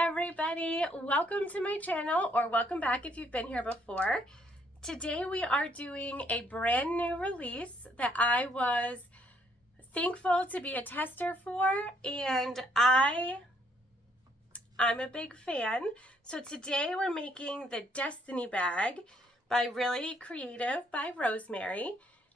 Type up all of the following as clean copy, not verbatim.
everybody, welcome to my channel, or welcome back if you've been here before. Today we are doing a brand new release that I was thankful to be a tester for, and I'm a big fan. So today we're making the Destiny Bag by Really Creative by Rosemary,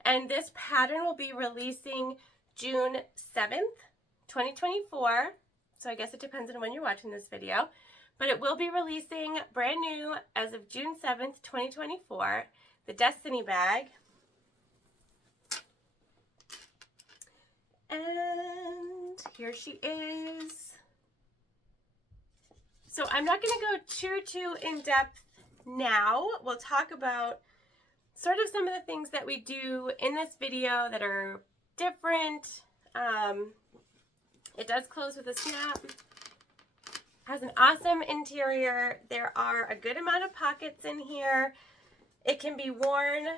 and this pattern will be releasing June 7th, 2024. So I guess it depends on when you're watching this video, but it will be releasing brand new as of June 7th, 2024, the Destiny Bag. And here she is. So I'm not going to go too in depth now. We'll talk about sort of some of the things that we do in this video that are different. It does close with a snap. Has an awesome interior. There are a good amount of pockets in here. It can be worn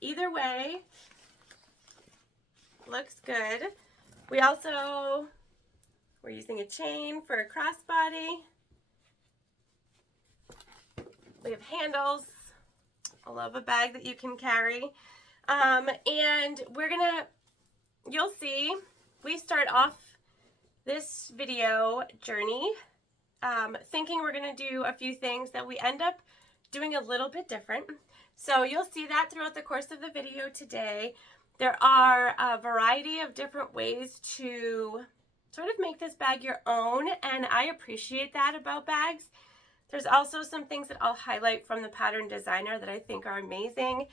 either way. Looks good. We're using a chain for a crossbody. We have handles. I love a bag that you can carry. And you'll see, we start off this video journey thinking we're going to do a few things that we end up doing a little bit different. So you'll see that throughout the course of the video today. There are a variety of different ways to sort of make this bag your own, and I appreciate that about bags. There's also some things that I'll highlight from the pattern designer that I think are amazing.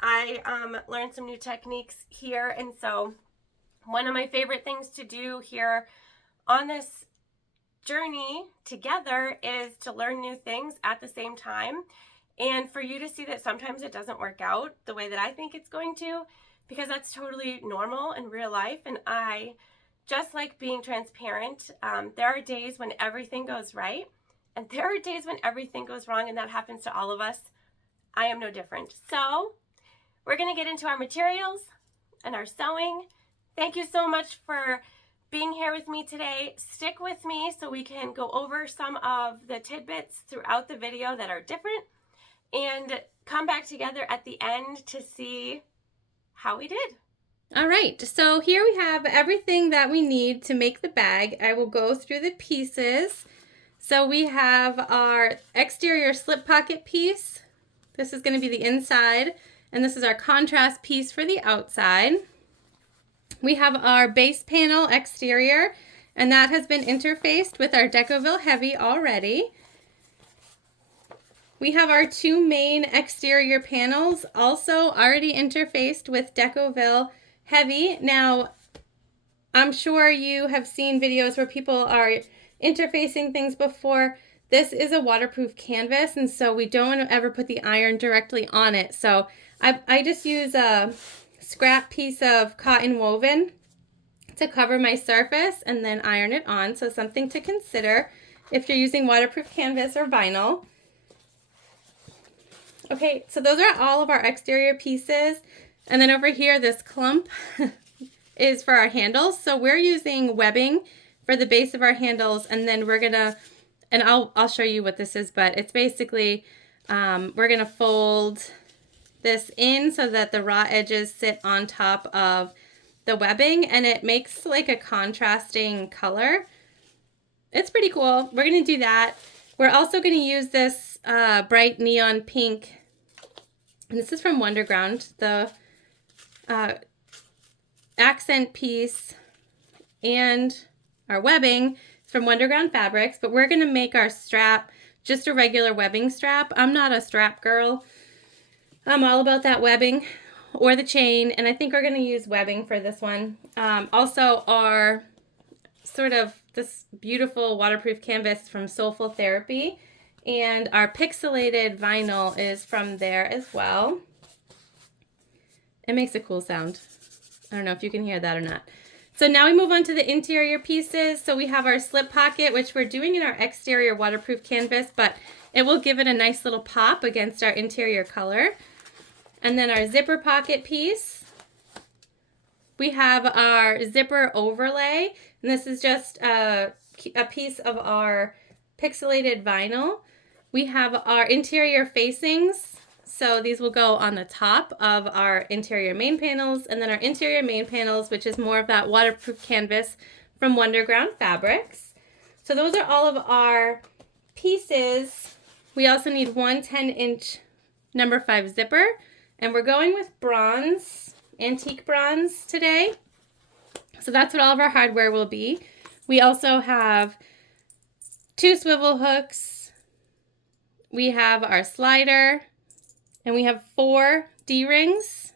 I learned some new techniques here, and so one of my favorite things to do here on this journey together is to learn new things at the same time, and for you to see that sometimes it doesn't work out the way that I think it's going to, because that's totally normal in real life, and I just like being transparent. There are days when everything goes right, and there are days when everything goes wrong, and that happens to all of us. I am no different. So we're going to get into our materials and our sewing. Thank you so much for being here with me today. Stick with me so we can go over some of the tidbits throughout the video that are different, and come back together at the end to see how we did. All right, so here we have everything that we need to make the bag. I will go through the pieces. So we have our exterior slip pocket piece. This is going to be the inside, and this is our contrast piece for the outside. We have our base panel exterior, and that has been interfaced with our Decoville Heavy already. We have our two main exterior panels also already interfaced with Decoville Heavy. Now, I'm sure you have seen videos where people are interfacing things before. This is a waterproof canvas, and so we don't ever put the iron directly on it. So I just use a scrap piece of cotton woven to cover my surface and then iron it on. So something to consider if you're using waterproof canvas or vinyl. Okay, so those are all of our exterior pieces. And then over here, this clump is for our handles. So we're using webbing for the base of our handles, and then we're gonna, and I'll show you what this is, but it's basically, we're gonna fold this in so that the raw edges sit on top of the webbing, and it makes like a contrasting color. It's pretty cool. We're gonna do that. We're also gonna use this bright neon pink, and this is from Wonderground, the accent piece, and our webbing is from Wonderground Fabrics, but we're gonna make our strap just a regular webbing strap. I'm not a strap girl. I'm all about that webbing or the chain, and I think we're gonna use webbing for this one. Also, our sort of this beautiful waterproof canvas from Soulful Therapy, and our pixelated vinyl is from there as well. It makes a cool sound. I don't know if you can hear that or not. So now we move on to the interior pieces. So we have our slip pocket, which we're doing in our exterior waterproof canvas, but it will give it a nice little pop against our interior color. And then our zipper pocket piece. We have our zipper overlay, and this is just a piece of our pixelated vinyl. We have our interior facings. So these will go on the top of our interior main panels, and then our interior main panels, which is more of that waterproof canvas from Wonderground Fabrics. So those are all of our pieces. We also need one 10-inch number 5 zipper, and we're going with bronze, antique bronze today. So that's what all of our hardware will be. We also have 2 swivel hooks. We have our slider, and we have 4 D-rings.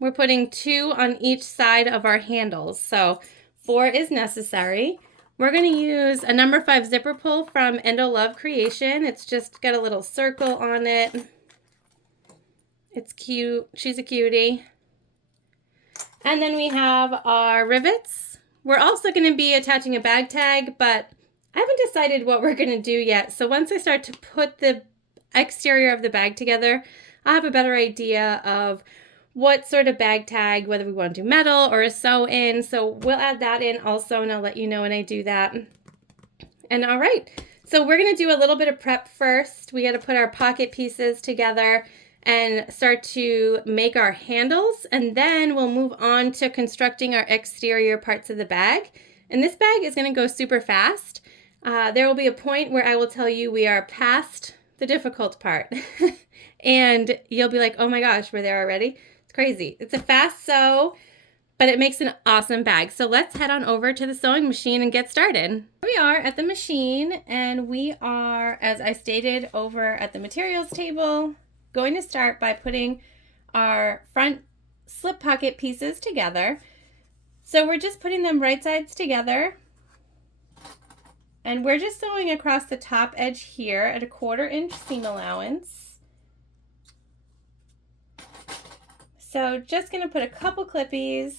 We're putting 2 on each side of our handles, so 4 is necessary. We're going to use a number 5 zipper pull from Endo Love Creation. It's just got a little circle on it. It's cute. She's a cutie. And then we have our rivets. We're also going to be attaching a bag tag, but I haven't decided what we're going to do yet. So once I start to put the exterior of the bag together, I'll have a better idea of what sort of bag tag, whether we want to do metal or a sew-in. So we'll add that in also, and I'll let you know when I do that. And all right, so we're going to do a little bit of prep first. We got to put our pocket pieces together and start to make our handles, and then we'll move on to constructing our exterior parts of the bag. And this bag is going to go super fast. There will be a point where I will tell you we are past the difficult part. And you'll be like, oh my gosh, we're there already? It's crazy. It's a fast sew, but it makes an awesome bag. So let's head on over to the sewing machine and get started. We are at the machine, and we are, as I stated over at the materials table, going to start by putting our front slip pocket pieces together. So we're just putting them right sides together, and we're just sewing across the top edge here at a 1/4 inch seam allowance. So just going to put a couple clippies.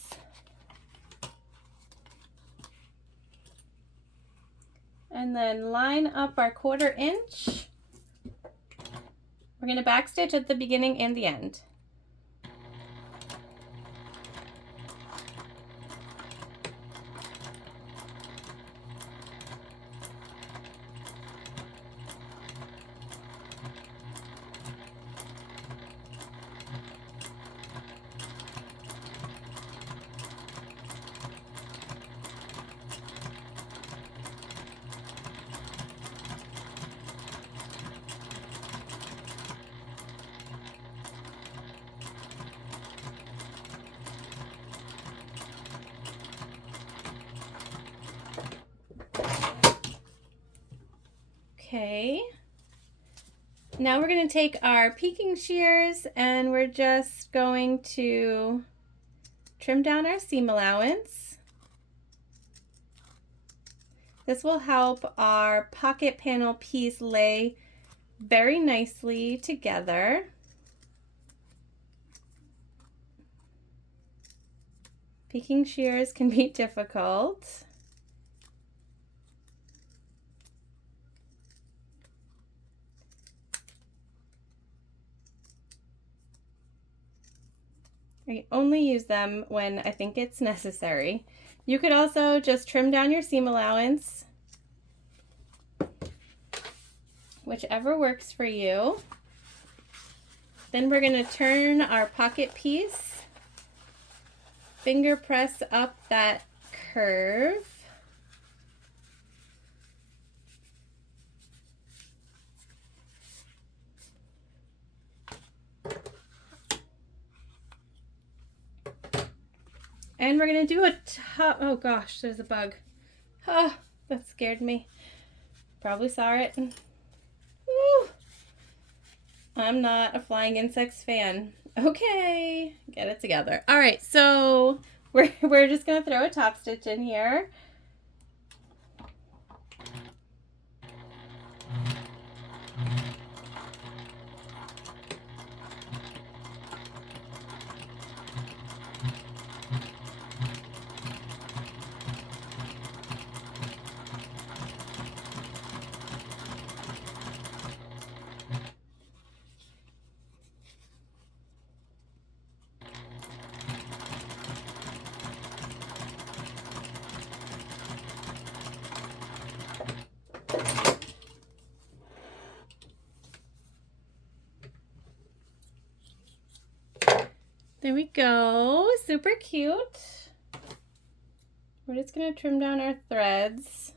And then line up our 1/4 inch. We're going to backstitch at the beginning and the end. Okay, now we're going to take our peaking shears, and we're just going to trim down our seam allowance. This will help our pocket panel piece lay very nicely together. Peaking shears can be difficult. I only use them when I think it's necessary. You could also just trim down your seam allowance, whichever works for you. Then we're going to turn our pocket piece, finger press up that curve. And we're going to do a oh gosh, there's a bug. Oh, that scared me. Probably saw it. Woo. I'm not a flying insects fan. Okay, get it together. All right, so we're just going to throw a top stitch in here. There we go. Super cute. We're just going to trim down our threads.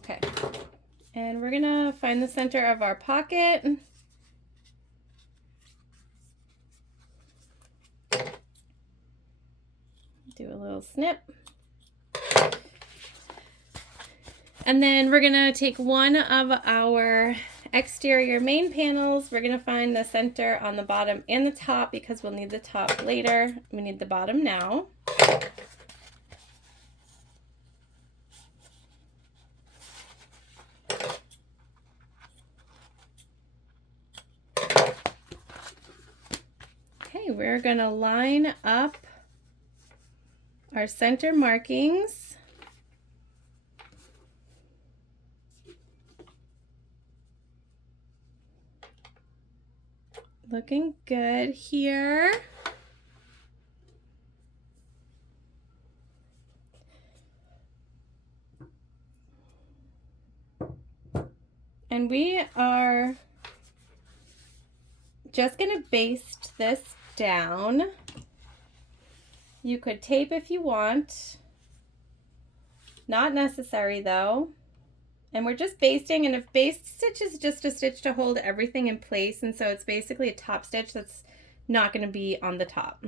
Okay. And we're going to find the center of our pocket. Do a little snip. And then we're gonna take one of our exterior main panels. We're gonna find the center on the bottom and the top because we'll need the top later. We need the bottom now. Okay, we're gonna line up our center markings. Looking good here. And we are just going to baste this down. You could tape if you want. Not necessary though. And we're just basting, and a baste stitch is just a stitch to hold everything in place, and so it's basically a top stitch that's not going to be on the top.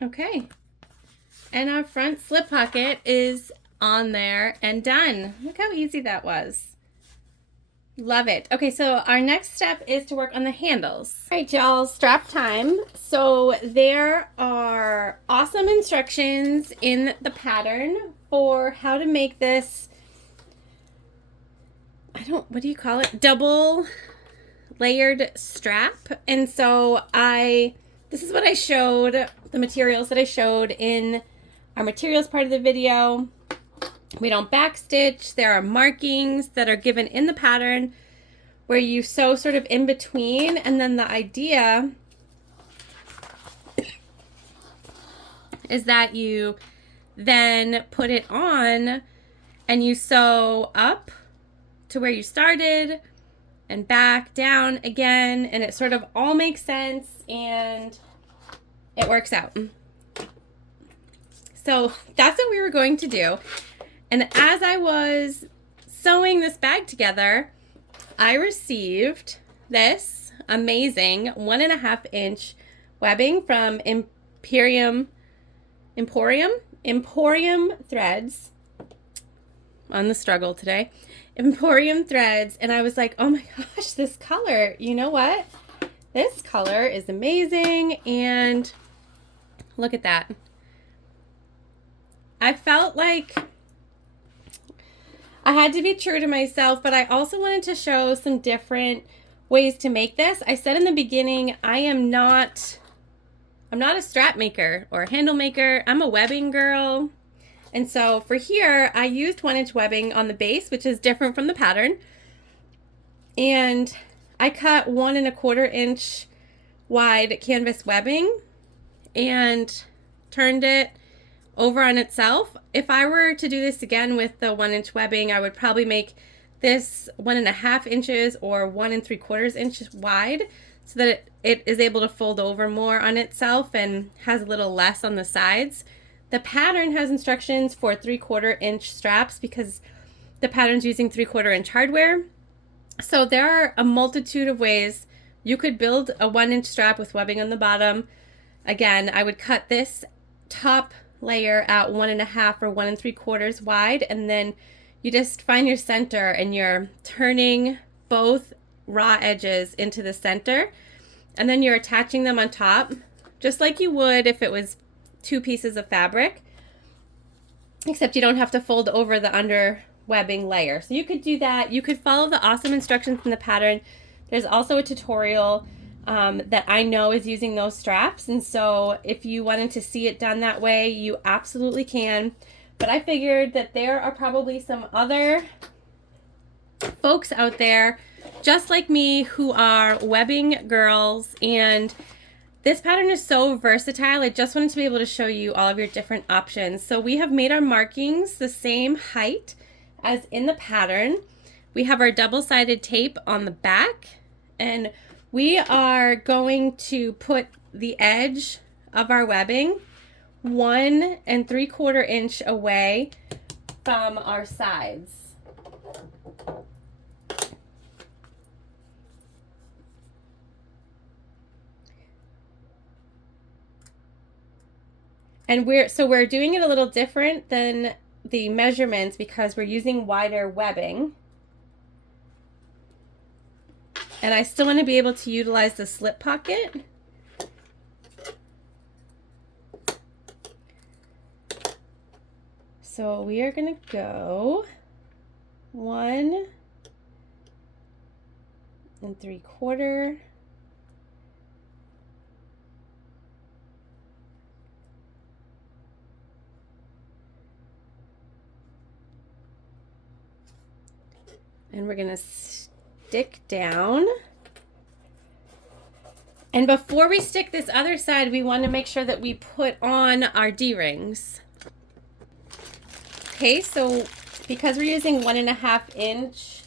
Okay, and our front slip pocket is on there and done. Look how easy that was. Love it. Okay, so our next step is to work on the handles. All right, y'all, strap time. So there are awesome instructions in the pattern for how to make this, what do you call it? Double layered strap. And so this is what I showed, the materials that I showed in our materials part of the video. We don't backstitch. There are markings that are given in the pattern where you sew sort of in between, and then the idea is that you then put it on and you sew up to where you started and back down again, and it sort of all makes sense and it works out. So that's what we were going to do. And as I was sewing this bag together, I received this amazing 1.5 inch webbing from Emporium Threads. On the struggle today. Emporium Threads, and I was like, oh my gosh, this color, you know what? This color is amazing, and look at that. I felt like I had to be true to myself, but I also wanted to show some different ways to make this. I said in the beginning, I'm not a strap maker or a handle maker. I'm a webbing girl. And so for here, I used 1 inch webbing on the base, which is different from the pattern. And I cut 1.25 inch wide canvas webbing and turned it over on itself. If I were to do this again with the 1 inch webbing, I would probably make this 1.5 inches or 1 3/4 inches wide so that it is able to fold over more on itself and has a little less on the sides. The pattern has instructions for 3/4 inch straps because the pattern's using 3/4 inch hardware. So there are a multitude of ways you could build a 1-inch strap with webbing on the bottom. Again, I would cut this top layer at 1.5 or 1 3/4 wide, and then you just find your center and you're turning both raw edges into the center, and then you're attaching them on top just like you would if it was 2 pieces of fabric, except you don't have to fold over the under webbing layer. So you could do that. You could follow the awesome instructions in the pattern. There's also a tutorial that I know is using those straps, and so if you wanted to see it done that way, you absolutely can. But I figured that there are probably some other folks out there just like me who are webbing girls, and this pattern is so versatile. I just wanted to be able to show you all of your different options. So we have made our markings the same height as in the pattern. We have our double-sided tape on the back, and we are going to put the edge of our webbing 1 3/4 inch away from our sides. And we're doing it a little different than the measurements because we're using wider webbing. And I still want to be able to utilize the slip pocket. So we are going to go 1 3/4. And we're going to stick down. And before we stick this other side, we want to make sure that we put on our D-rings. Okay, so because we're using 1.5 inch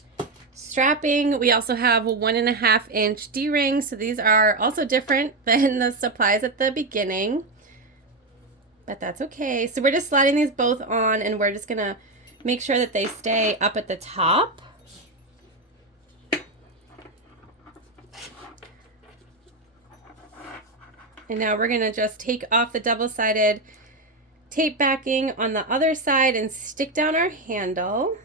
strapping, we also have 1.5 inch D-rings. So these are also different than the supplies at the beginning, but that's okay. So we're just sliding these both on, and we're just gonna make sure that they stay up at the top. And now we're gonna just take off the double-sided tape backing on the other side and stick down our handle.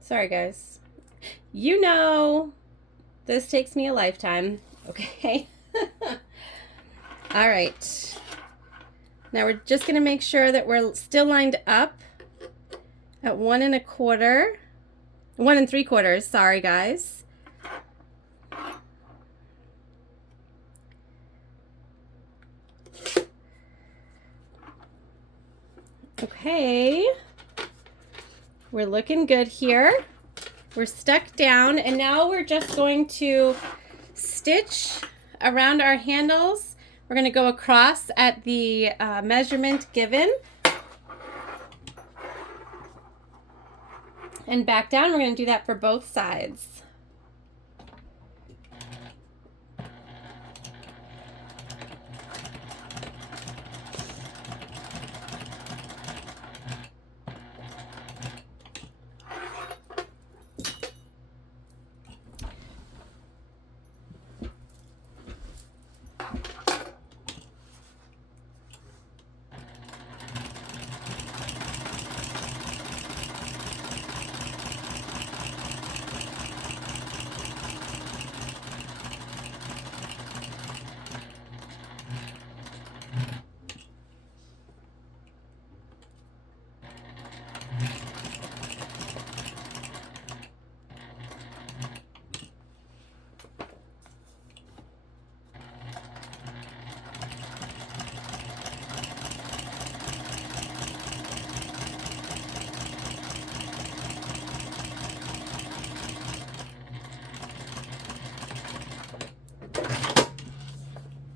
Sorry guys, you know this takes me a lifetime, okay? All right, now we're just gonna make sure that we're still lined up at 1 3/4, sorry guys. Okay, we're looking good here. We're stuck down, and now we're just going to stitch around our handles. We're going to go across at the measurement given and back down. We're going to do that for both sides.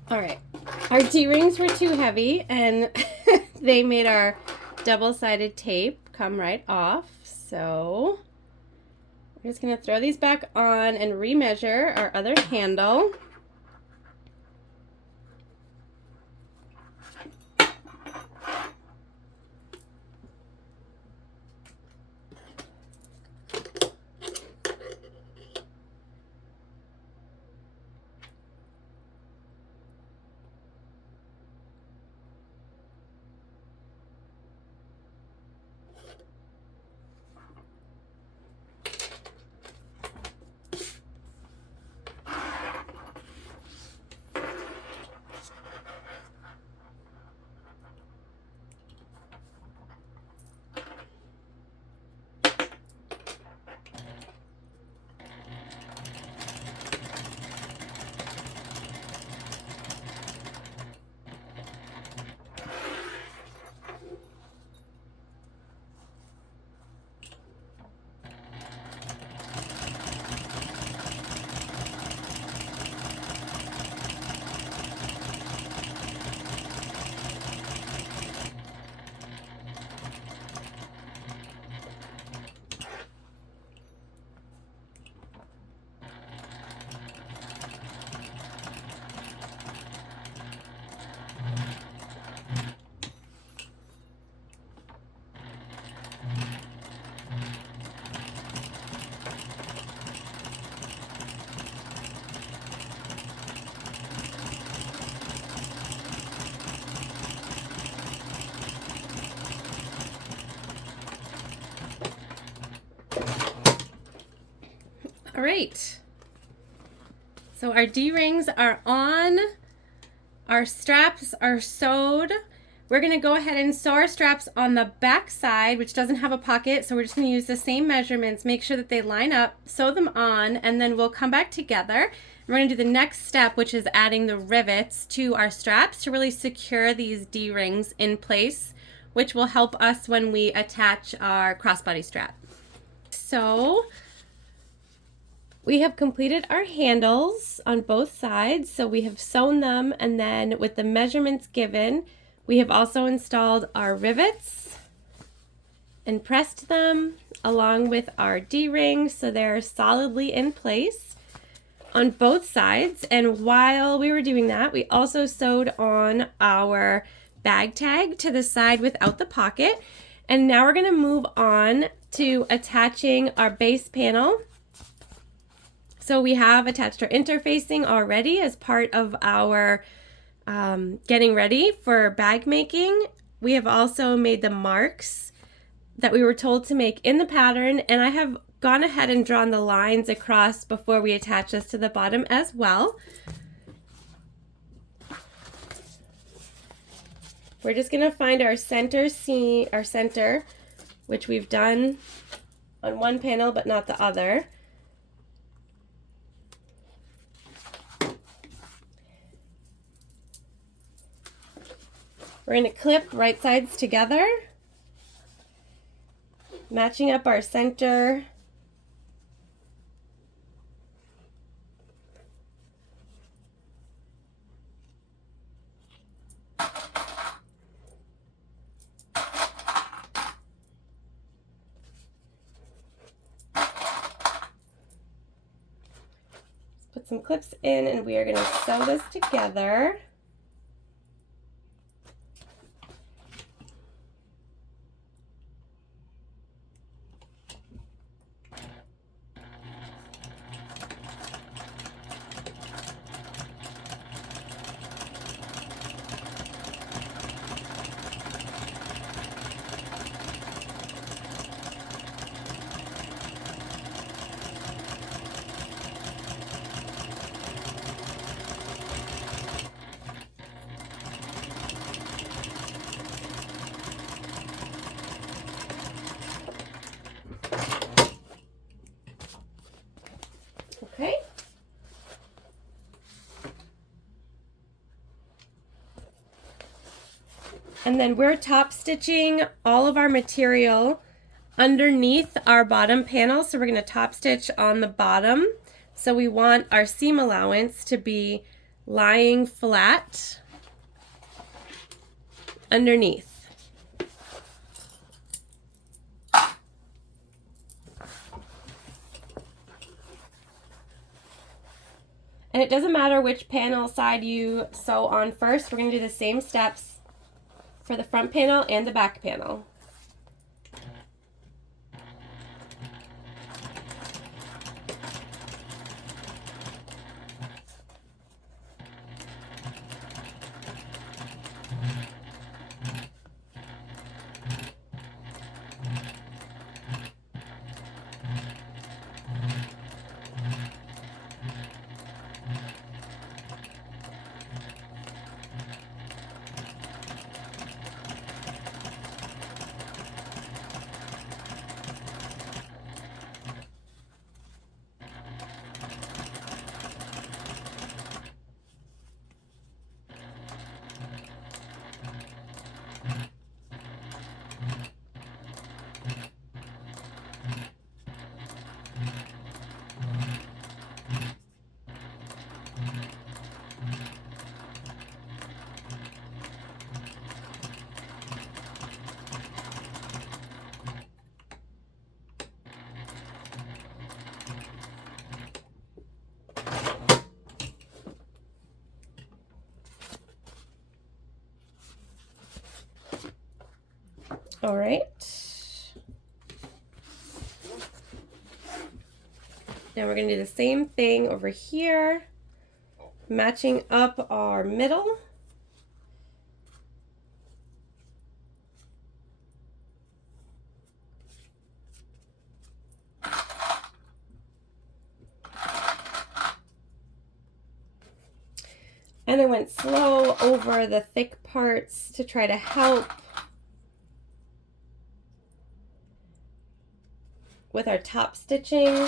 All right, our D-rings were too heavy, and they made our double-sided tape come right off. So we're just going to throw these back on and remeasure our other handle. All right, so our D-rings are on, our straps are sewed. We're going to go ahead and sew our straps on the back side, which doesn't have a pocket, so we're just going to use the same measurements, make sure that they line up, sew them on, and then we'll come back together. We're going to do the next step, which is adding the rivets to our straps to really secure these D-rings in place, which will help us when we attach our crossbody strap. So we have completed our handles on both sides, so we have sewn them, and then with the measurements given, we have also installed our rivets and pressed them along with our D-rings so they're solidly in place on both sides. And while we were doing that, we also sewed on our bag tag to the side without the pocket. And now we're going to move on to attaching our base panel. So we have attached our interfacing already as part of our getting ready for bag making. We have also made the marks that we were told to make in the pattern, and I have gone ahead and drawn the lines across before we attach this to the bottom as well. We're just going to find our center seam, our center, which we've done on one panel but not the other. We're going to clip right sides together, matching up our center. Put some clips in, and we are going to sew this together. Okay. And then we're top stitching all of our material underneath our bottom panel. So we're going to top stitch on the bottom. So we want our seam allowance to be lying flat underneath. And it doesn't matter which panel side you sew on first. We're going to do the same steps for the front panel and the back panel. All right. Now we're going to do the same thing over here, matching up our middle. And I went slow over the thick parts to try to help with our top stitching.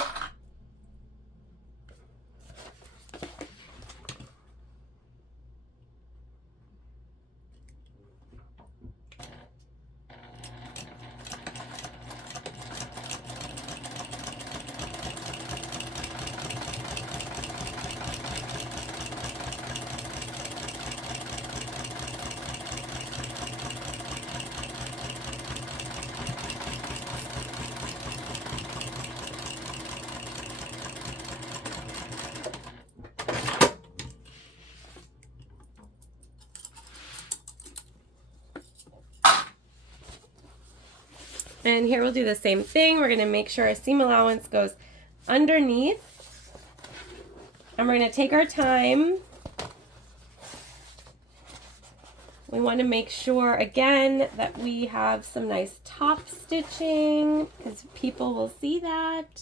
And here we'll do the same thing. We're going to make sure our seam allowance goes underneath. And we're going to take our time. We want to make sure, again, that we have some nice top stitching, because people will see that.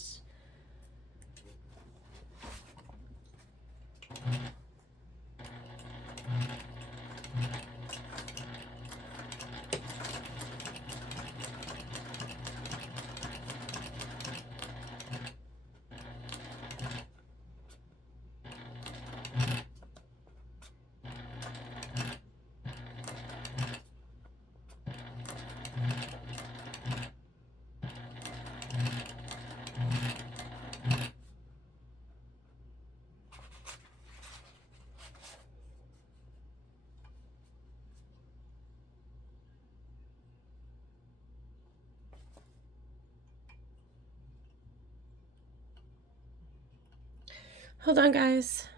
Hold on, guys.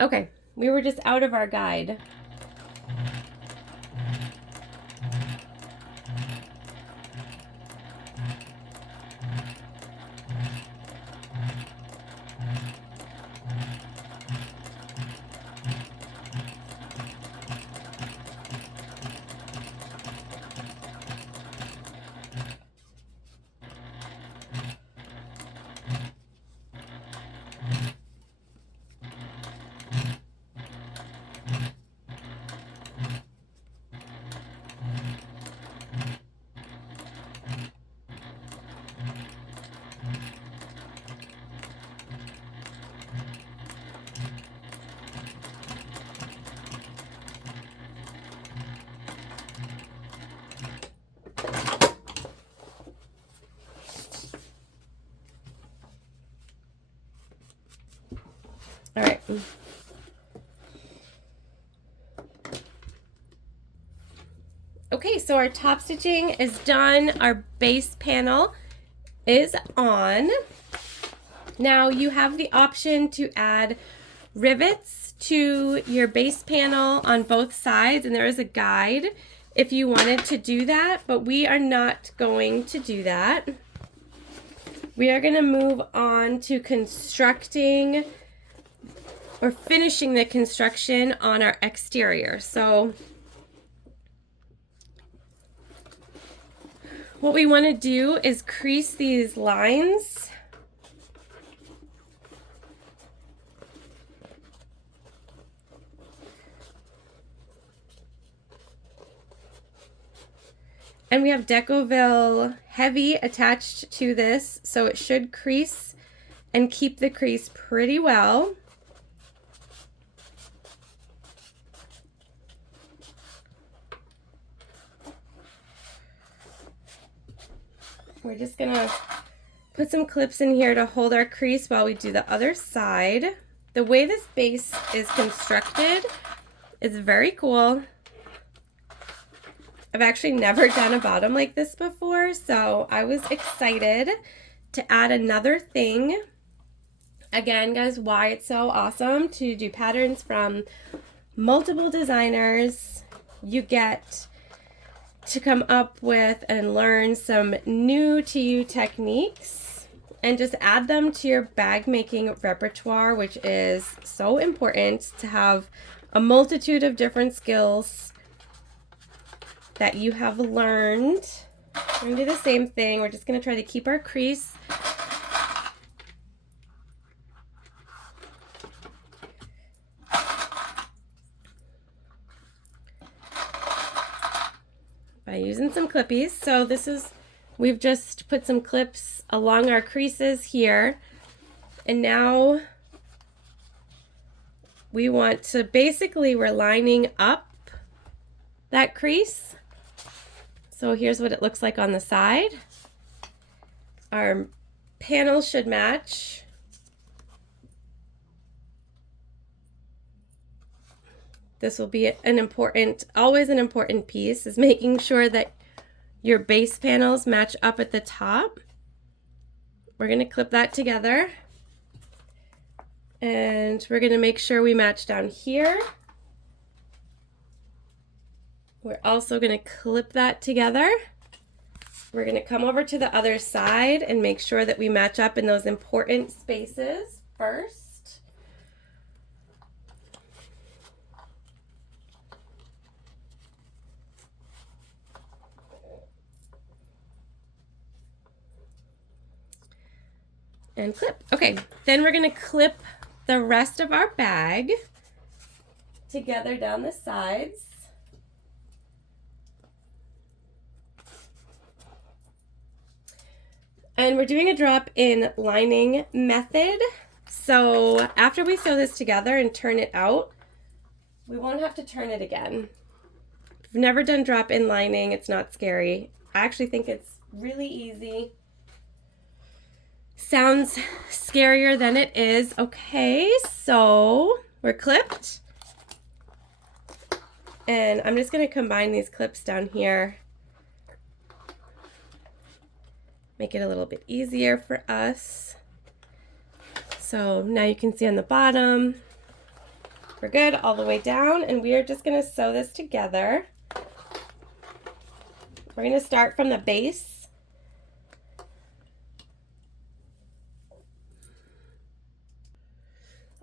Okay, we were just out of our guide. All right. Okay, so our top stitching is done. Our base panel is on. Now you have the option to add rivets to your base panel on both sides, and there is a guide if you wanted to do that, but we are not going to do that. We are going to move on to constructing or finishing the construction on our exterior. So what we want to do is crease these lines. And we have Decoville Heavy attached to this, so it should crease and keep the crease pretty well. We're just gonna put some clips in here to hold our crease while we do the other side. The way this base is constructed is very cool. I've actually never done a bottom like this before, so I was excited to add another thing. Again, guys, why it's so awesome to do patterns from multiple designers. You get to come up with and learn some new to you techniques and just add them to your bag making repertoire, which is so important to have a multitude of different skills that you have learned. We're gonna do the same thing. We're just gonna try to keep our crease. By using some clippies. So this is, we've just put some clips along our creases here. And now we want to, basically we're lining up that crease. So here's what it looks like on the side. Our panel should match. This will be an important, always an important piece, is making sure that your base panels match up at the top. We're going to clip that together. And we're going to make sure we match down here. We're also going to clip that together. We're going to come over to the other side and make sure that we match up in those important spaces first. And clip. Okay, then we're going to clip the rest of our bag together down the sides. And we're doing a drop-in lining method. So after we sew this together and turn it out, we won't have to turn it again. If you've never done drop-in lining, it's not scary. I actually think it's really easy. Sounds scarier than it is. Okay, so we're clipped. And I'm just going to combine these clips down here. Make it a little bit easier for us. So now you can see on the bottom, we're good all the way down, and we are just going to sew this together. We're going to start from the base.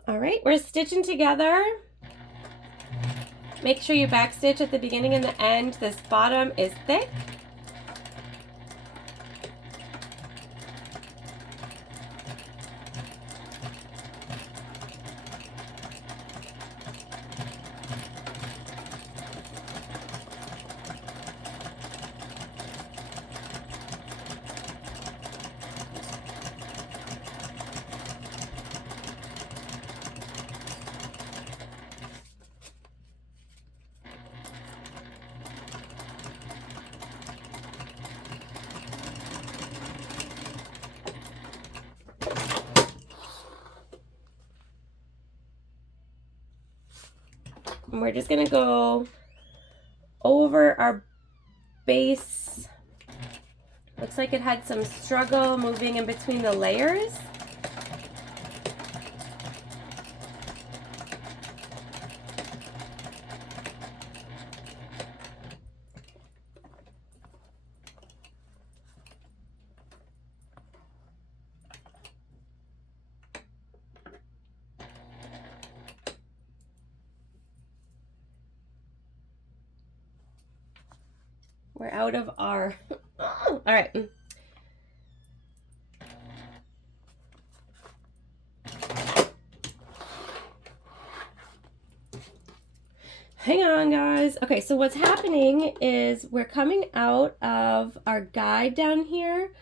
All right, we're stitching together. Make sure you backstitch at the beginning and the end. This bottom is thick. And we're just going to go over our base. Looks like it had some struggle moving in between the layers. We're out of our, all right. Hang on, guys. Okay, so what's happening is we're coming out of our guide down here,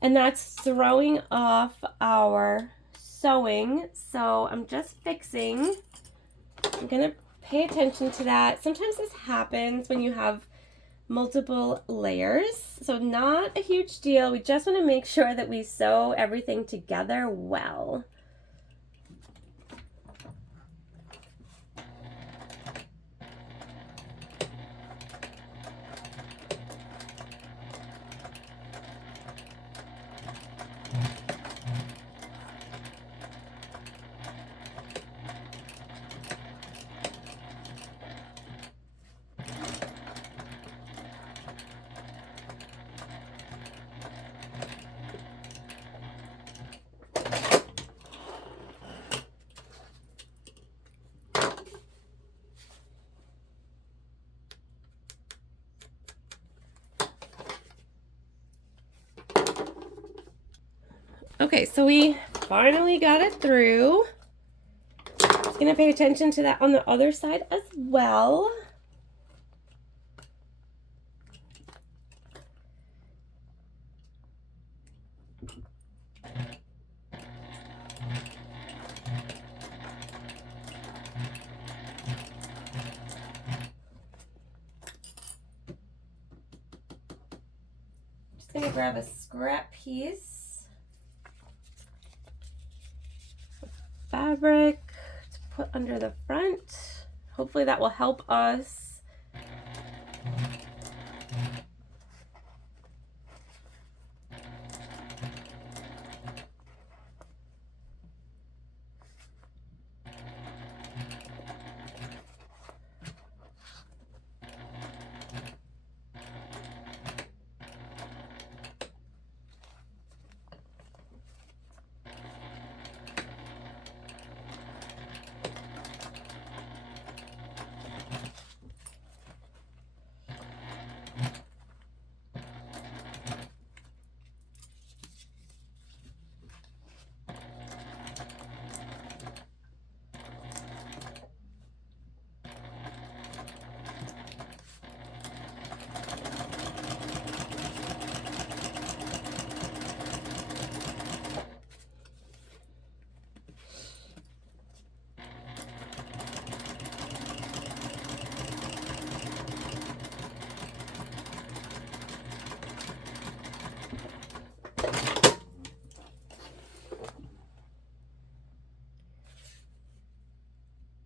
and that's throwing off our sewing. So I'm just fixing. I'm gonna pay attention to that. Sometimes this happens when you have multiple layers, so not a huge deal. We just want to make sure that we sew everything together well. Okay, so we finally got it through. Just gonna pay attention to that on the other side as well. Just gonna grab a scrap piece. Fabric to put under the front. Hopefully that will help us.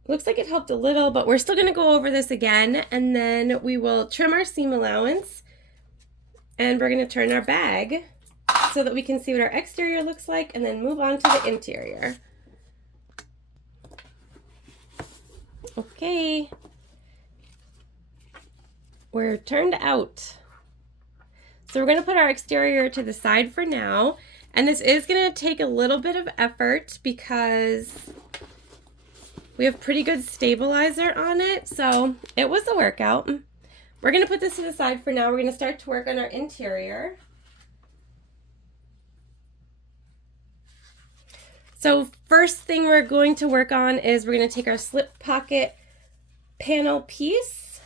Looks like it helped a little, but we're still going to go over this again, and then we will trim our seam allowance, and we're going to turn our bag so that we can see what our exterior looks like, and then move on to the interior. Okay, we're turned out. So we're going to put our exterior to the side for now, and this is going to take a little bit of effort because we have pretty good stabilizer on it, so it was a workout. We're going to put this to the side for now. We're going to start to work on our interior. So first thing we're going to work on is we're going to take our slip pocket panel piece.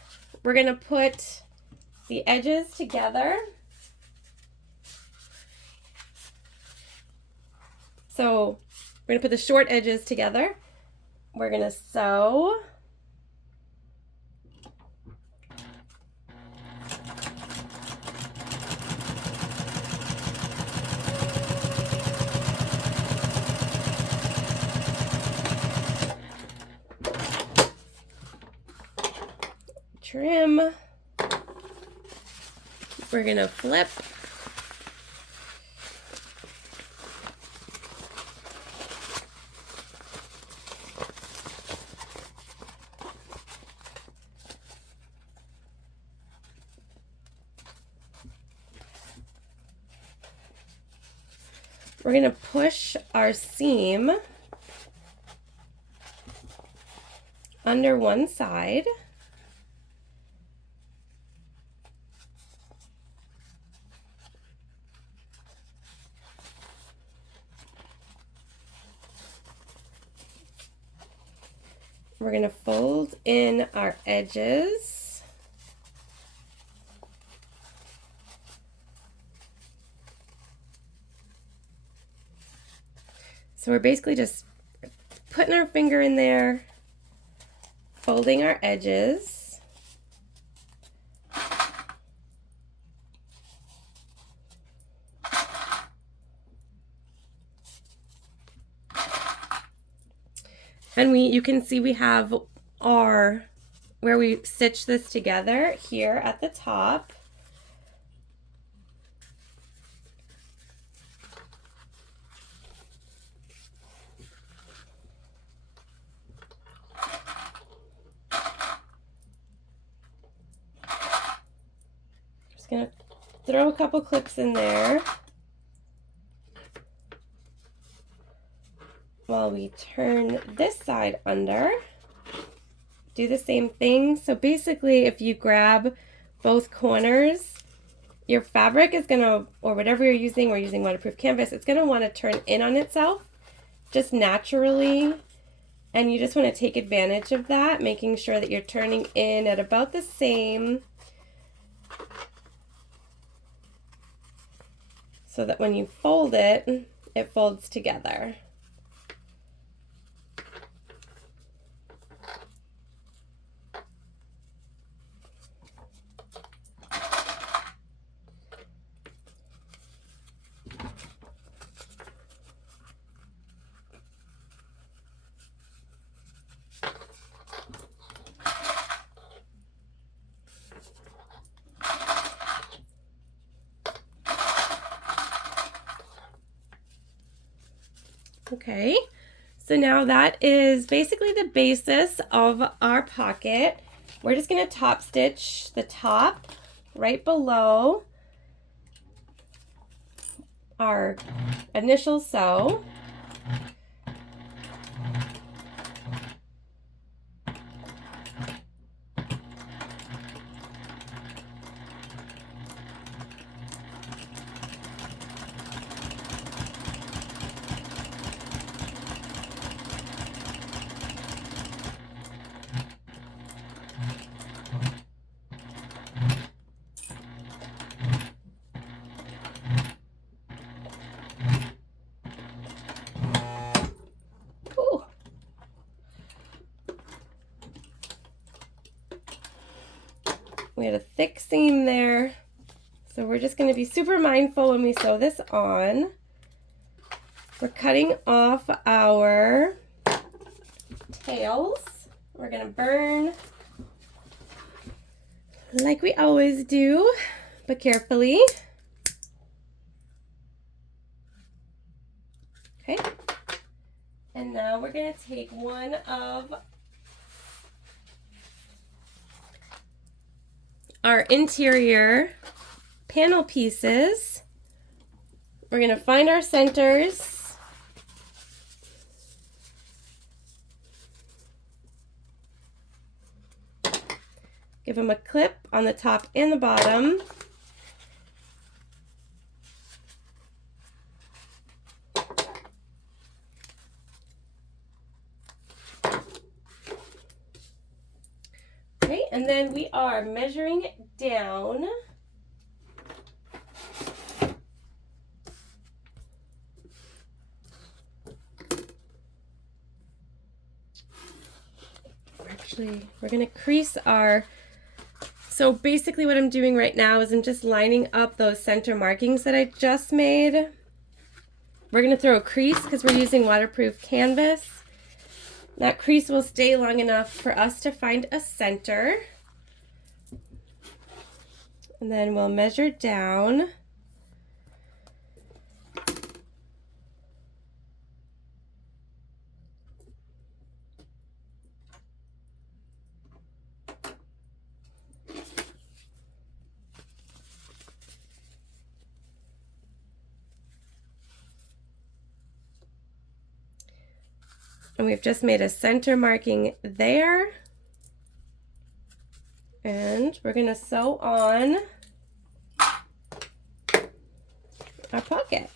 We're going to put the edges together. So we're going to put the short edges together. We're going to sew. Trim. We're going to flip. We're going to push our seam under one side. we're going to fold in our edges. So we're basically just putting our finger in there, folding our edges. And you can see we have our, where we stitch this together here at the top. Just gonna throw a couple clips in there while we turn this side under. Do the same thing. So basically, if you grab both corners, your fabric is gonna, or whatever you're using, we're using waterproof canvas, it's gonna want to turn in on itself just naturally. And you just want to take advantage of that, making sure that you're turning in at about the same, so that when you fold it, it folds together. Okay, so now that is basically the basis of our pocket. We're just going to top stitch the top right below our initial sew. We had a thick seam there, so we're just going to be super mindful when we sew this on. We're cutting off our tails. We're going to burn like we always do, but carefully. Okay, and now we're going to take one of our interior panel pieces. We're going to find our centers. Give them a clip on the top and the bottom. Okay, and then we are measuring down. We're going to crease our, so basically what I'm doing right now is I'm just lining up those center markings that I just made. We're going to throw a crease because we're using waterproof canvas. That crease will stay long enough for us to find a center. And then we'll measure down. And we've just made a center marking there. And we're going to sew on our pocket.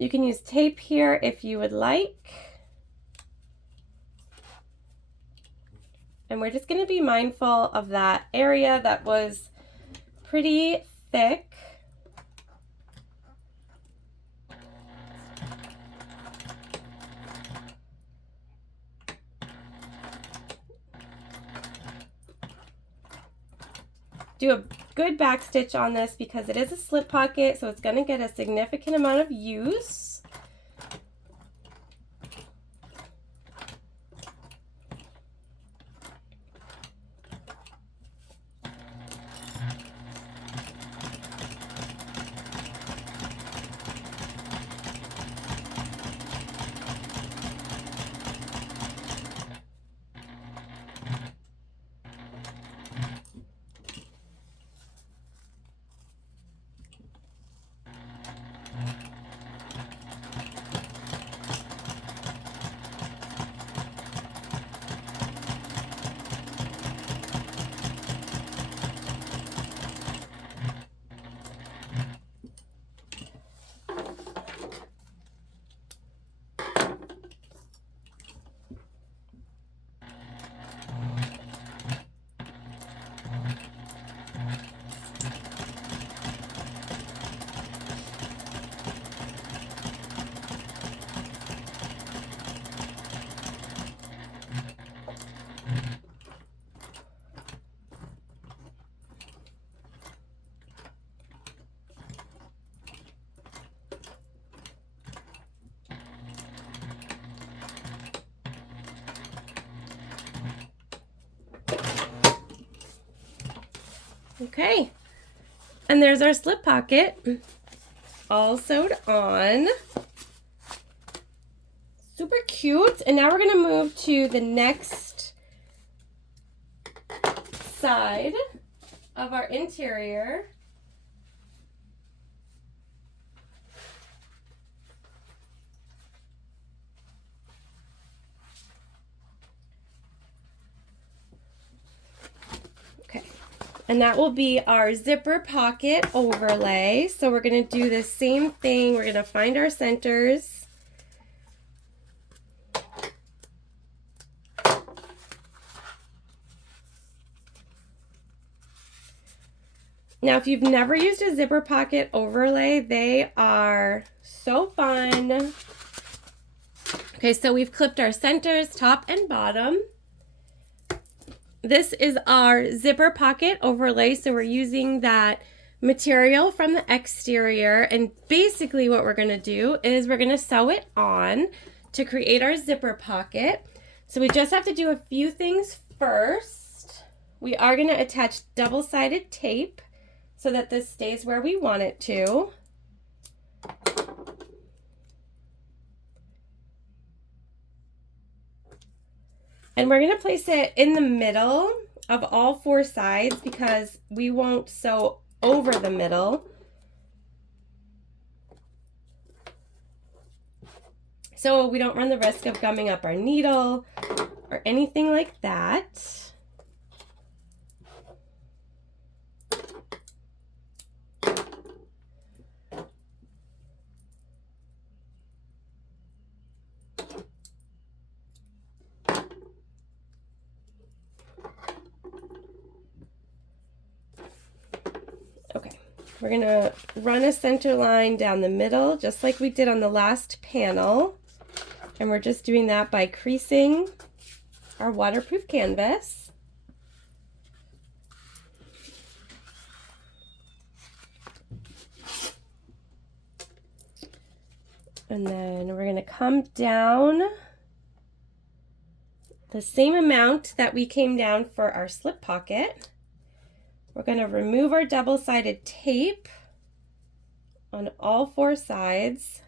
You can use tape here if you would like. And we're just going to be mindful of that area that was pretty thick. Do a good back stitch on this because it is a slip pocket, so it's going to get a significant amount of use. Okay, and there's our slip pocket all sewed on. Super cute. And now we're going to move to the next side of our interior. Okay, and that will be our zipper pocket overlay. So we're going to do the same thing. We're going to find our centers. Now, if you've never used a zipper pocket overlay, they are so fun. Okay, so we've clipped our centers, top and bottom. This is our zipper pocket overlay, so we're using that material from the exterior, and basically what we're going to do is we're going to sew it on to create our zipper pocket. So we just have to do a few things first. We are going to attach double-sided tape so that this stays where we want it to. And we're going to place it in the middle of all four sides because we won't sew over the middle. So we don't run the risk of gumming up our needle or anything like that. Okay, we're going to run a center line down the middle just like we did on the last panel, and we're just doing that by creasing our waterproof canvas. And then we're going to come down the same amount that we came down for our slip pocket. We're going to remove our double-sided tape on all four sides.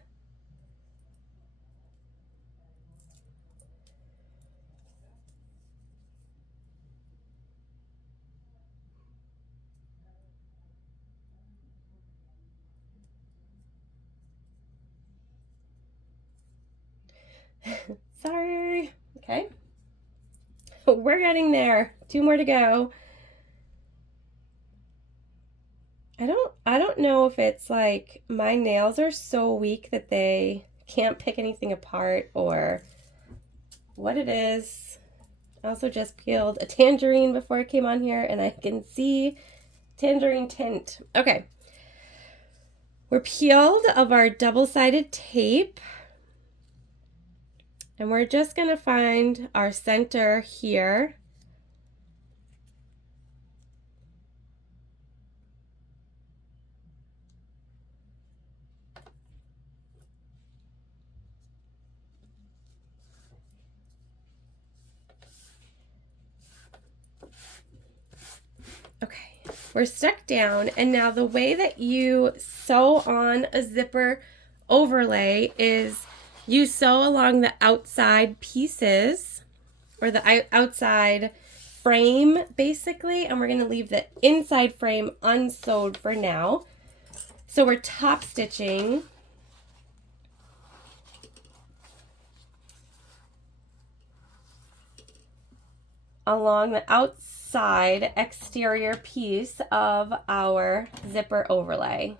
Sorry. Okay. We're getting there. 2 more to go. I don't know if it's like my nails are so weak that they can't pick anything apart or what it is. I also just peeled a tangerine before I came on here and I can see tangerine tint. Okay. We're peeled of our double-sided tape. And we're just going to find our center here. Okay, we're stuck down, and now the way that you sew on a zipper overlay is you sew along the outside pieces, or the outside frame basically, and we're going to leave the inside frame unsewed for now. So we're top stitching along the outside exterior piece of our zipper overlay.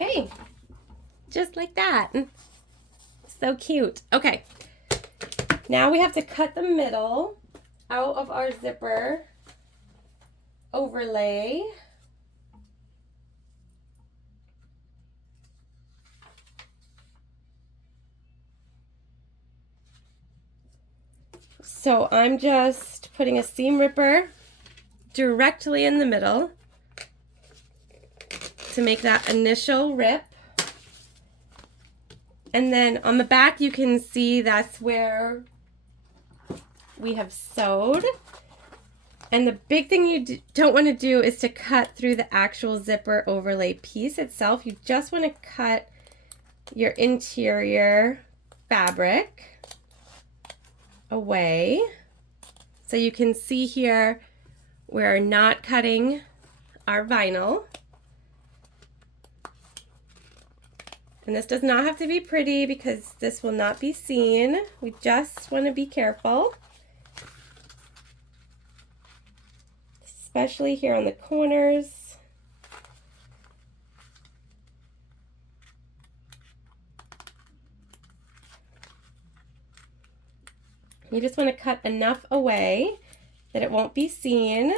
Okay, just like that. So cute. Okay, now we have to cut the middle out of our zipper overlay. So I'm just putting a seam ripper directly in the middle to make that initial rip. And then on the back you can see that's where we have sewed. And the big thing you don't want to do is to cut through the actual zipper overlay piece itself. You just want to cut your interior fabric away. So you can see here we're not cutting our vinyl. And this does not have to be pretty because this will not be seen. We just want to be careful. Especially here on the corners. You just want to cut enough away that it won't be seen,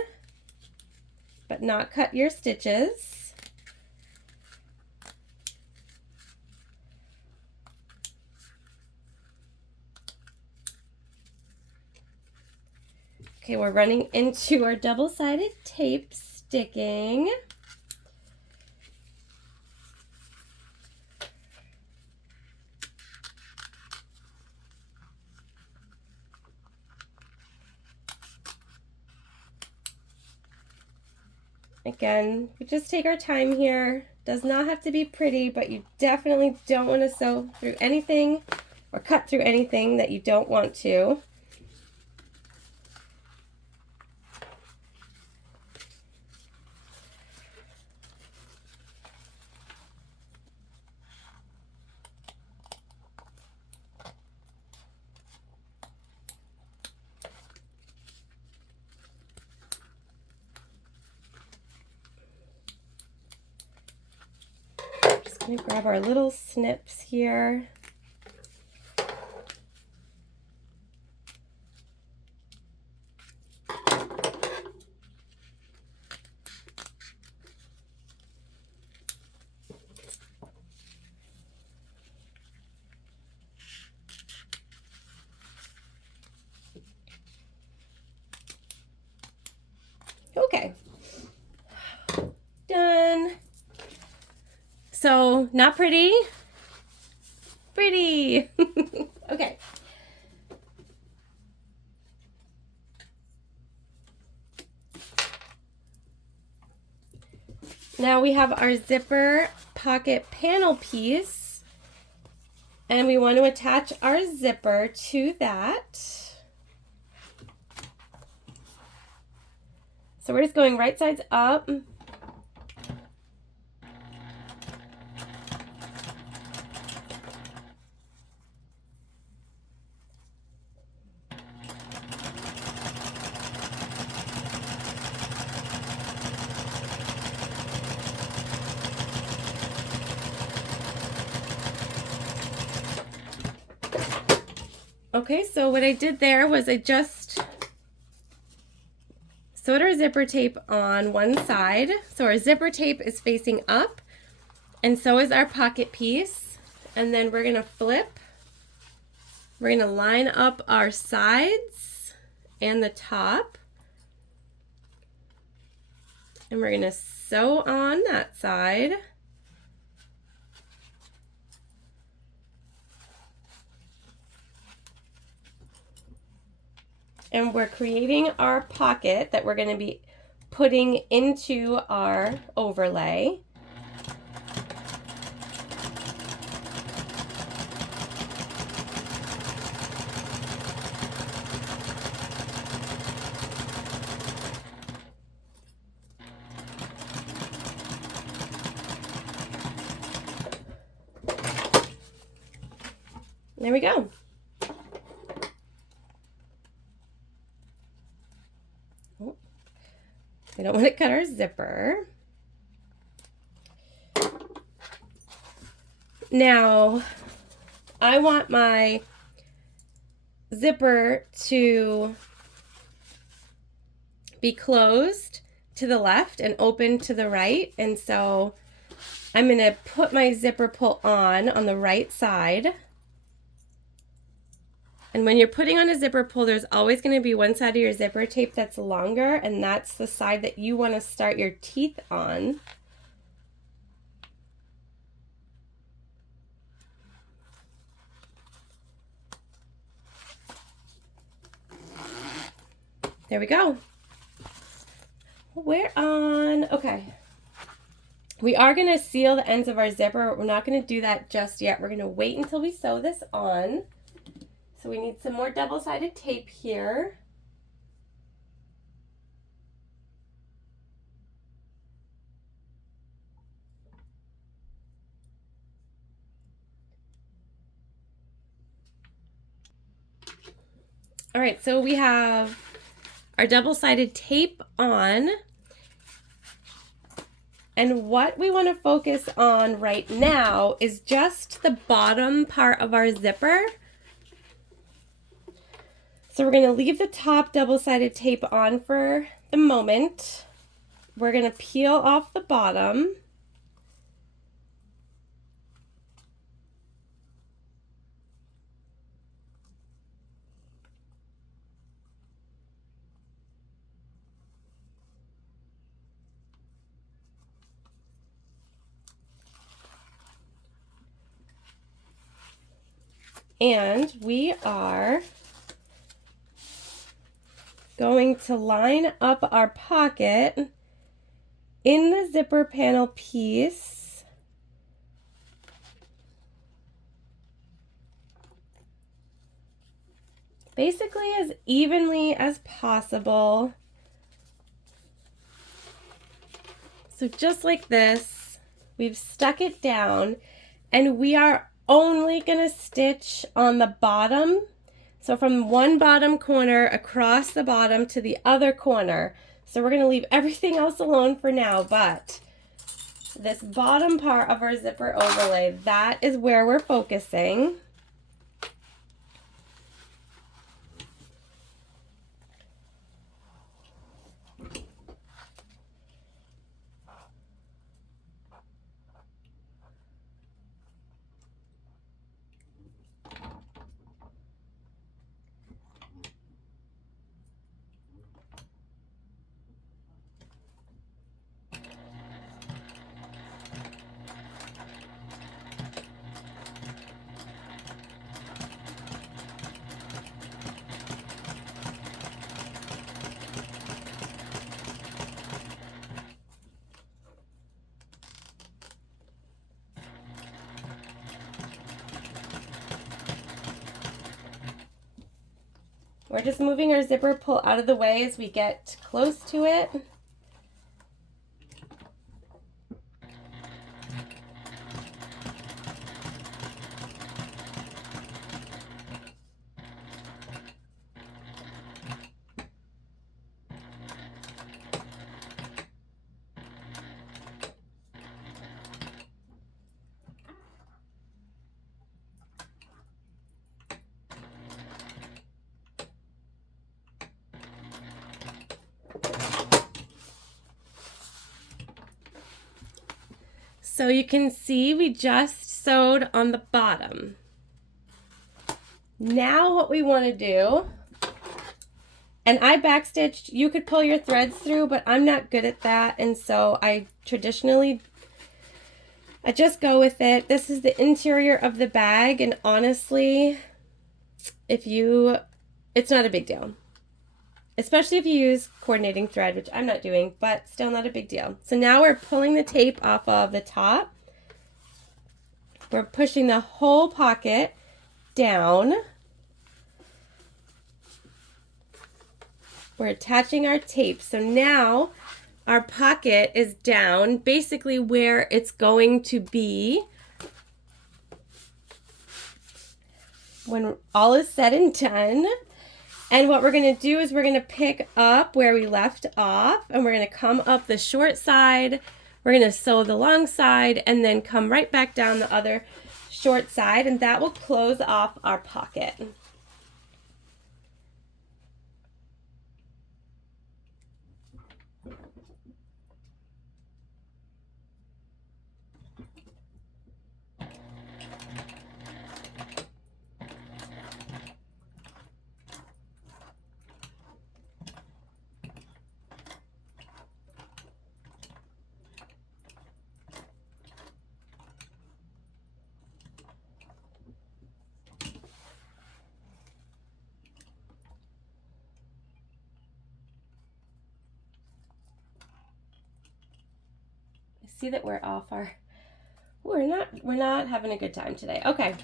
but not cut your stitches. Okay, we're running into our double-sided tape sticking. Again, we just take our time here. Does not have to be pretty, but you definitely don't want to sew through anything or cut through anything that you don't want to. Just going to grab our little snips here. Okay, done. So, not pretty, pretty. Okay. Now we have our zipper pocket panel piece, and we want to attach our zipper to that. So we're just going right sides up. Okay, so what I did there was I just sewed our zipper tape on one side. So our zipper tape is facing up, and so is our pocket piece. And then we're gonna flip. We're gonna line up our sides and the top. And we're gonna sew on that side. And we're creating our pocket that we're going to be putting into our overlay. There we go. We don't want to cut our zipper. Now, I want my zipper to be closed to the left and open to the right. And so I'm going to put my zipper pull on the right side. And when you're putting on a zipper pull, there's always going to be one side of your zipper tape that's longer, and that's the side that you want to start your teeth on. There we go. We're on, okay. We are going to seal the ends of our zipper, but we're not going to do that just yet. We're going to wait until we sew this on. So we need some more double-sided tape here. All right, so we have our double-sided tape on. And what we want to focus on right now is just the bottom part of our zipper. So we're going to leave the top double-sided tape on for the moment. We're going to peel off the bottom. And we are going to line up our pocket in the zipper panel piece, basically as evenly as possible. So just like this, we've stuck it down, and we are only going to stitch on the bottom. So from one bottom corner across the bottom to the other corner. So we're going to leave everything else alone for now, but this bottom part of our zipper overlay, that is where we're focusing. We're just moving our zipper pull out of the way as we get close to it. So you can see we just sewed on the bottom. Now what we want to do, and I backstitched, you could pull your threads through, but I'm not good at that, and so I just go with it. This is the interior of the bag, and honestly, it's not a big deal. Especially if you use coordinating thread, which I'm not doing, but still not a big deal. So now we're pulling the tape off of the top. We're pushing the whole pocket down. We're attaching our tape. So now our pocket is down, basically where it's going to be when all is said and done. And what we're going to do is we're going to pick up where we left off, and we're going to come up the short side. We're going to sew the long side and then come right back down the other short side, and that will close off our pocket. See that we're off our, we're not having a good time today. Okay.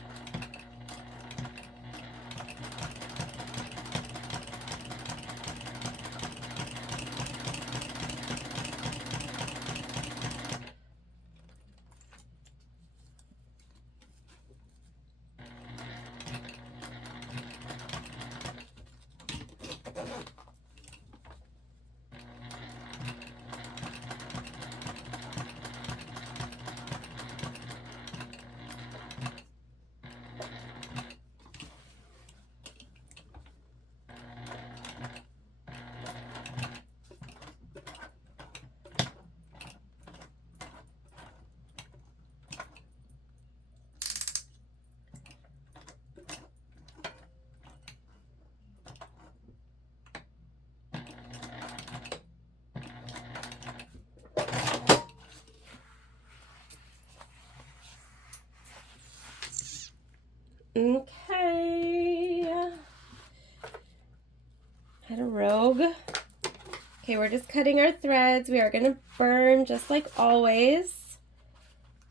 Okay, we're just cutting our threads. We are going to burn just like always.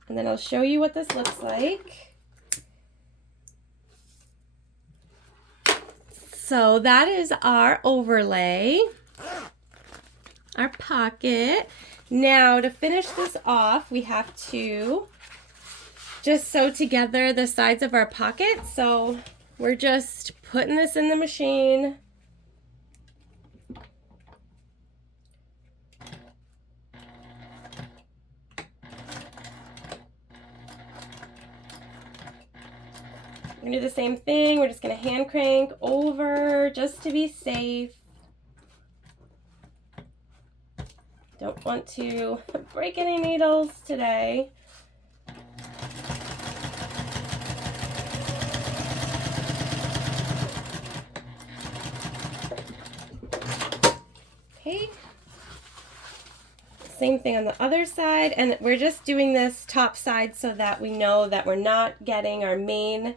And then I'll show you what this looks like. So that is our overlay, our pocket. Now to finish this off, we have to just sew together the sides of our pocket. So we're just putting this in the machine. We're gonna do the same thing. We're just gonna hand crank over just to be safe. Don't want to break any needles today. Okay. Same thing on the other side, and we're just doing this top side so that we know that we're not getting our main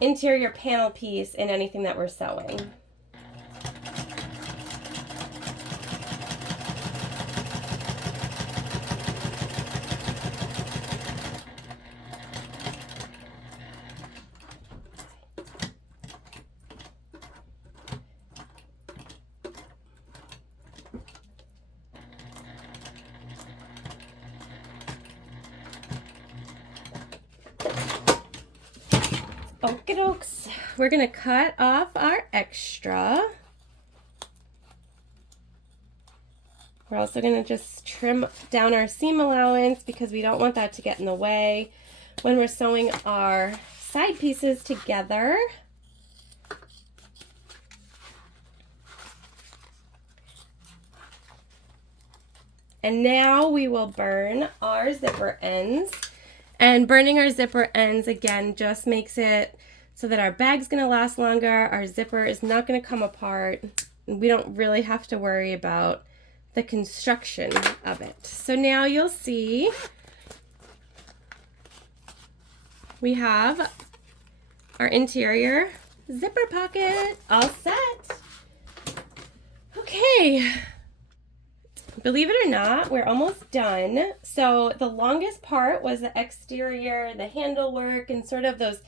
interior panel piece in anything that we're sewing. Okie dokes. We're gonna cut off our extra. We're also gonna just trim down our seam allowance because we don't want that to get in the way when we're sewing our side pieces together. And now we will burn our zipper ends. And burning our zipper ends, again, just makes it so that our bag's going to last longer, our zipper is not going to come apart, and we don't really have to worry about the construction of it. So now you'll see we have our interior zipper pocket all set. Okay. Believe it or not, we're almost done. So the longest part was the exterior, the handle work, and sort of those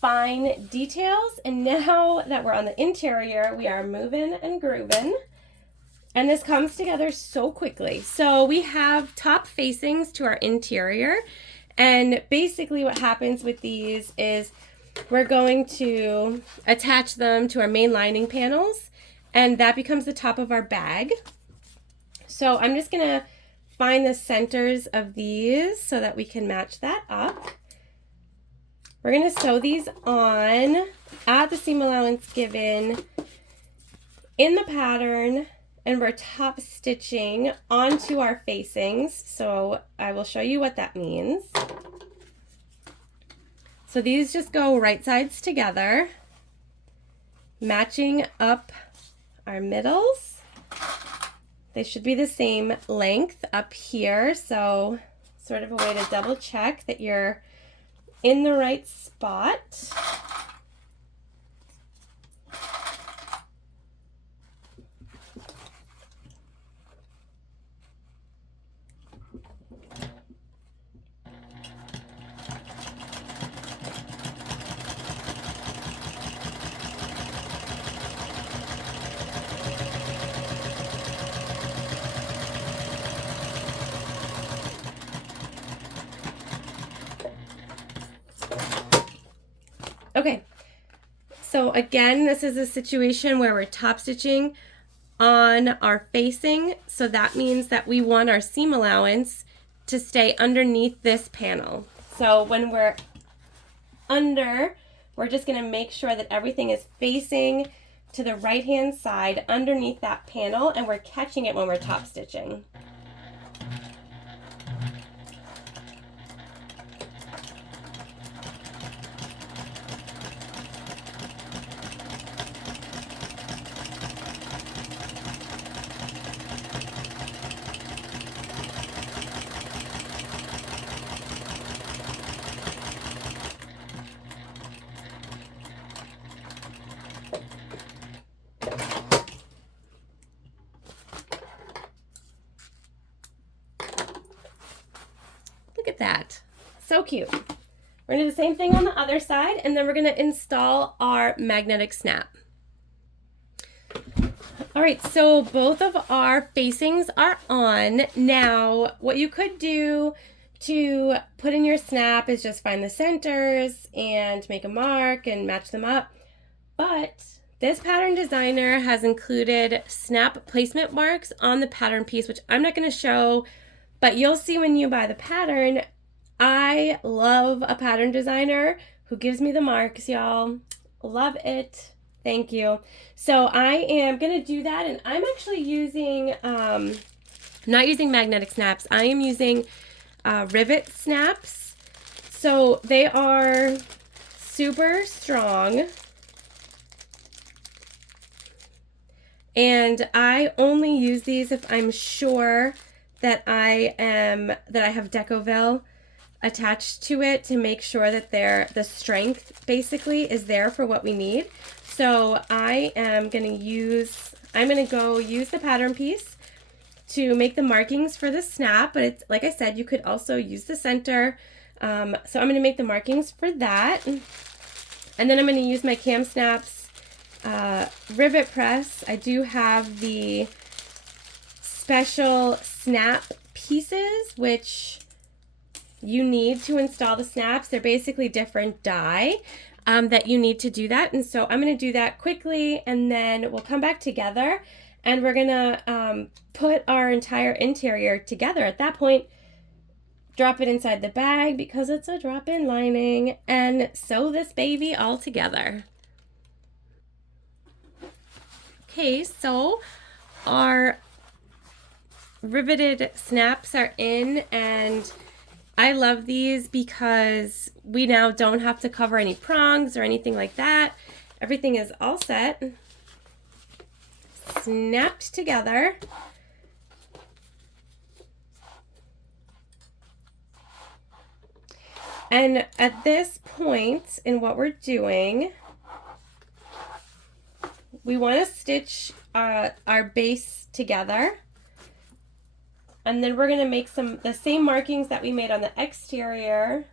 fine details. And now that we're on the interior, we are moving and grooving. And this comes together so quickly. So we have top facings to our interior. And basically what happens with these is we're going to attach them to our main lining panels. And that becomes the top of our bag. So I'm just gonna find the centers of these so that we can match that up. We're gonna sew these on at the seam allowance given in the pattern, and we're top stitching onto our facings. So I will show you what that means. So these just go right sides together, matching up our middles. They should be the same length up here, so sort of a way to double check that you're in the right spot. Okay, so again, this is a situation where we're top stitching on our facing, so that means that we want our seam allowance to stay underneath this panel. So when we're under, we're just going to make sure that everything is facing to the right hand side underneath that panel, and we're catching it when we're top stitching. Look at that. So cute. We're going to do the same thing on the other side, and then we're going to install our magnetic snap. All right, so both of our facings are on. Now, what you could do to put in your snap is just find the centers and make a mark and match them up. But this pattern designer has included snap placement marks on the pattern piece, which I'm not going to show, but you'll see when you buy the pattern. I love a pattern designer who gives me the marks, y'all. Love it. Thank you. So I am going to do that, and I'm actually using, not using magnetic snaps. I am using rivet snaps. So they are super strong. And I only use these if I'm sure that I have Decoville attached to it to make sure that the strength basically is there for what we need. So I'm going to go use the pattern piece to make the markings for the snap, but it's like I said, you could also use the center. So I'm going to make the markings for that. And then I'm going to use my Cam Snaps rivet press. I do have the special snap pieces, which you need to install the snaps. They're basically different die that you need to do that. And so I'm going to do that quickly, and then we'll come back together and we're going to put our entire interior together. At that point, drop it inside the bag because it's a drop-in lining, and sew this baby all together. Okay, so our riveted snaps are in, and I love these because we now don't have to cover any prongs or anything like that. Everything is all set, snapped together. And at this point in what we're doing, we want to stitch our base together. And then we're going to make the same markings that we made on the exterior.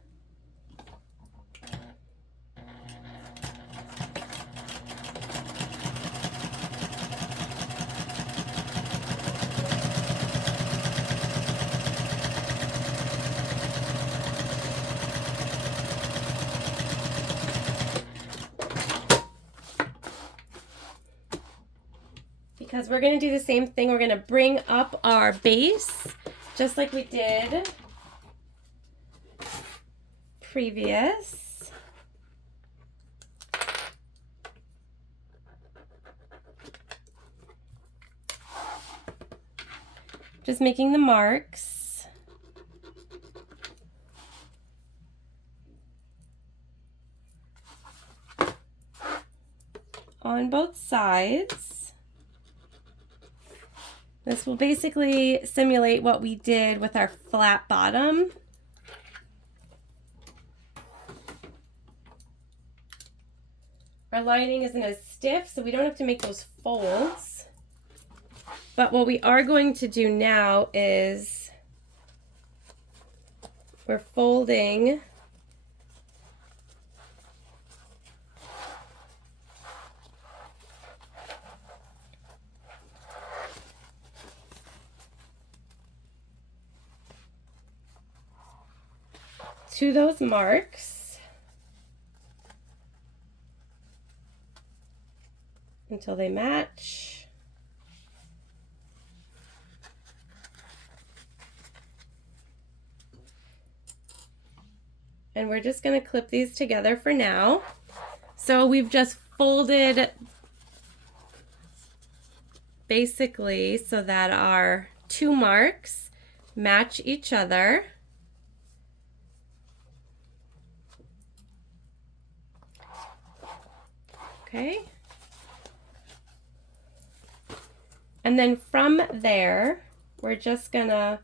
Because we're going to do the same thing. We're going to bring up our base just like we did previous. Just making the marks. On both sides. This will basically simulate what we did with our flat bottom. Our lining isn't as stiff, so we don't have to make those folds. But what we are going to do now is we're folding to those marks until they match. And we're just going to clip these together for now. So we've just folded basically so that our two marks match each other. Okay. And then from there, we're just gonna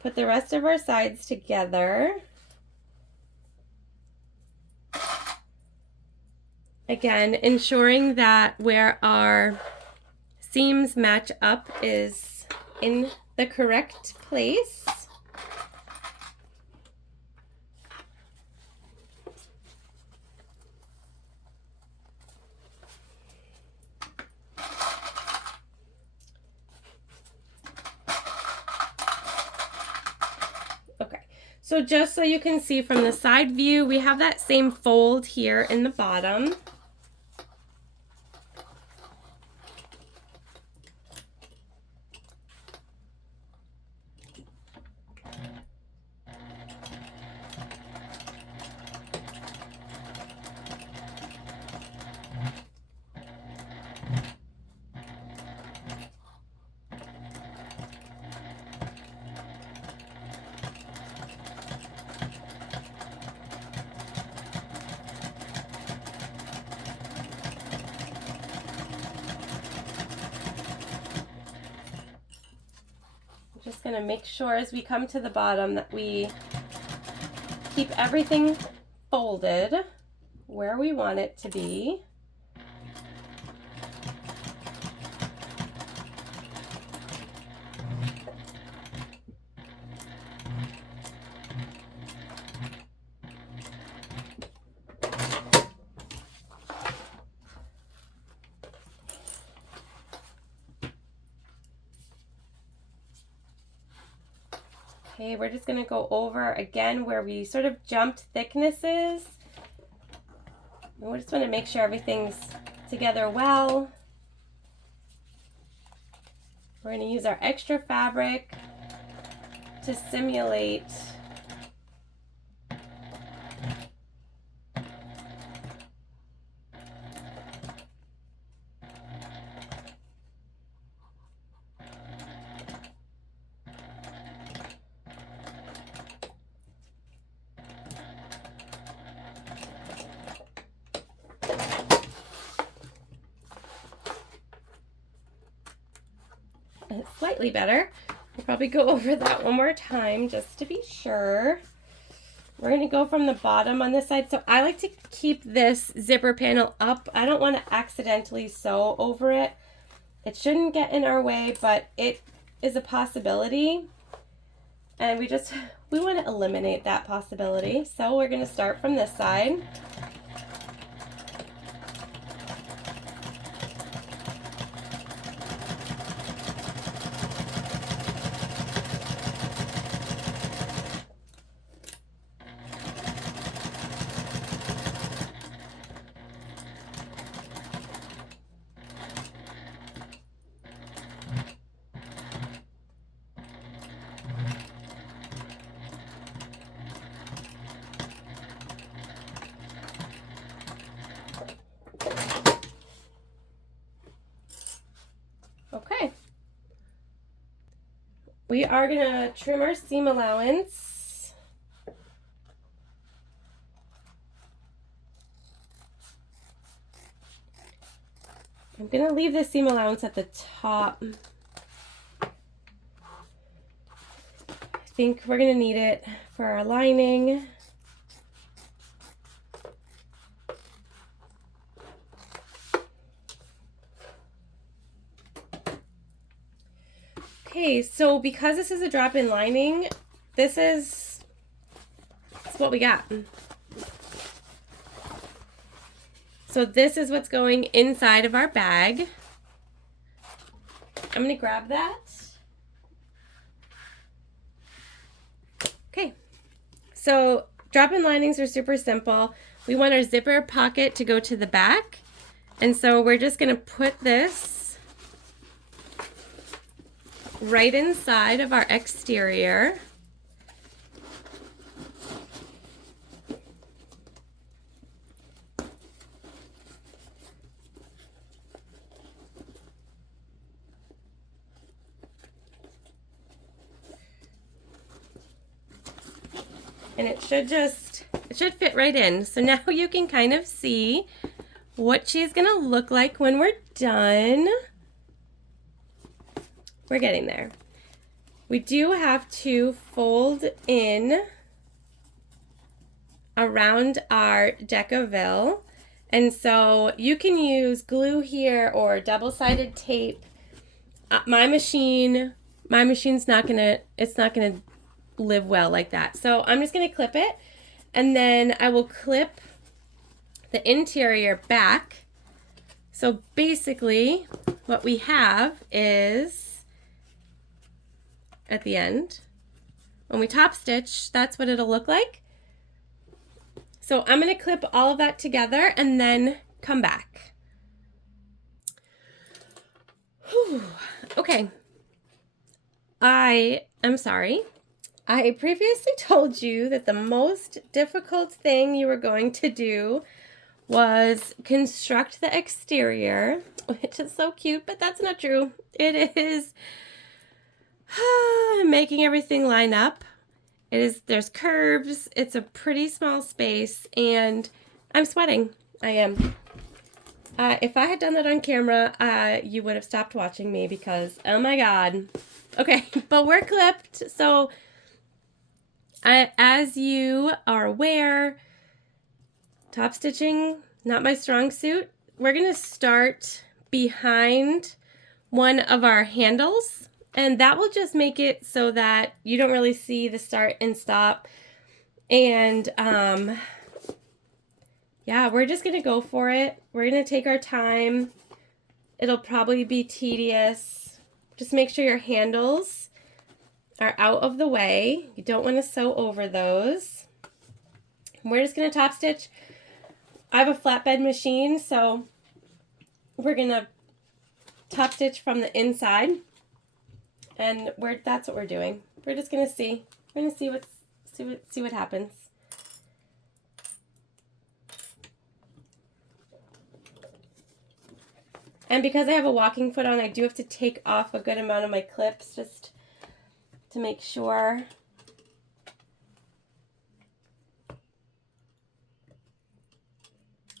put the rest of our sides together. Again, ensuring that where our seams match up is in the correct place. Okay, so just so you can see from the side view, we have that same fold here in the bottom. Just going to make sure as we come to the bottom that we keep everything folded where we want it to be. Okay, we're just going to go over again where we sort of jumped thicknesses. And we just want to make sure everything's together well. We're going to use our extra fabric to simulate slightly better. We'll probably go over that one more time just to be sure. We're going to go from the bottom on this side. So I like to keep this zipper panel up. I don't want to accidentally sew over it. It shouldn't get in our way, but it is a possibility. And we want to eliminate that possibility. So we're going to start from this side. Okay. We are going to trim our seam allowance. I'm going to leave the seam allowance at the top. I think we're going to need it for our lining. Okay, so because this is a drop-in lining, this is what we got. So this is what's going inside of our bag. I'm going to grab that. Okay, so drop-in linings are super simple. We want our zipper pocket to go to the back. And so we're just going to put this right inside of our exterior. And it should fit right in. So now you can kind of see what she's gonna look like when we're done. We're getting there. We do have to fold in around our Decaville. And so you can use glue here or double-sided tape. My machine my machine's not gonna live well like that. So I'm just gonna clip it, and then I will clip the interior back. So basically what we have is at the end, when we top stitch, that's what it'll look like. So I'm gonna clip all of that together and then come back. Whew. Okay, I am sorry. I previously told you that the most difficult thing you were going to do was construct the exterior, which is so cute, but that's not true. It is making everything line up. There's curves, it's a pretty small space, and I'm sweating. I am. If I had done that on camera, you would have stopped watching me because, oh my God. Okay, but we're clipped, so as you are aware, top stitching, not my strong suit. We're gonna start behind one of our handles, and that will just make it so that you don't really see the start and stop. And yeah, we're just gonna go for it. We're gonna take our time. It'll probably be tedious. Just make sure your handles are out of the way. You don't want to sew over those. We're just gonna top stitch. I have a flatbed machine, so we're gonna top stitch from the inside, and that's what we're doing. We're just gonna see. We're gonna see what happens. And because I have a walking foot on, I do have to take off a good amount of my clips just to make sure.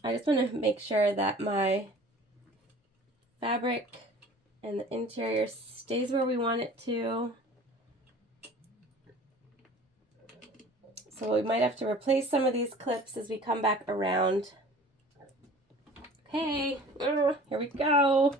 I just want to make sure that my fabric and the interior stays where we want it to. So we might have to replace some of these clips as we come back around. Okay, here we go.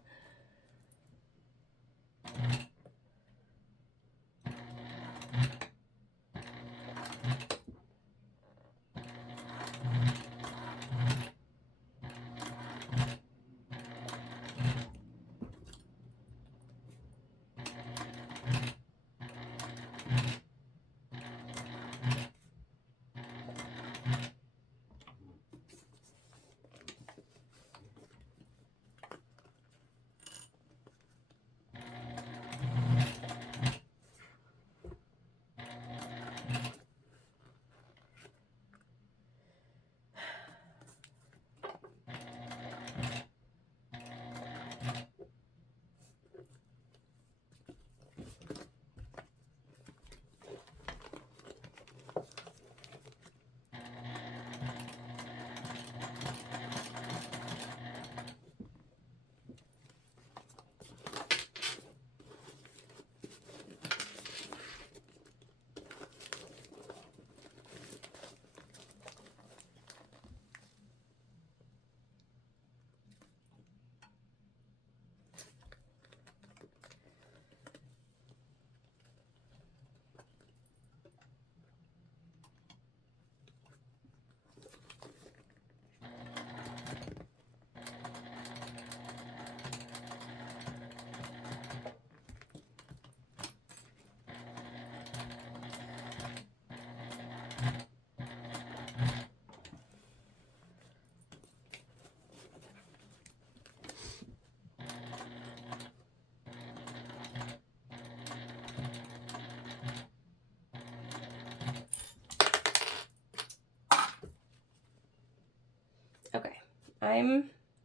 Okay,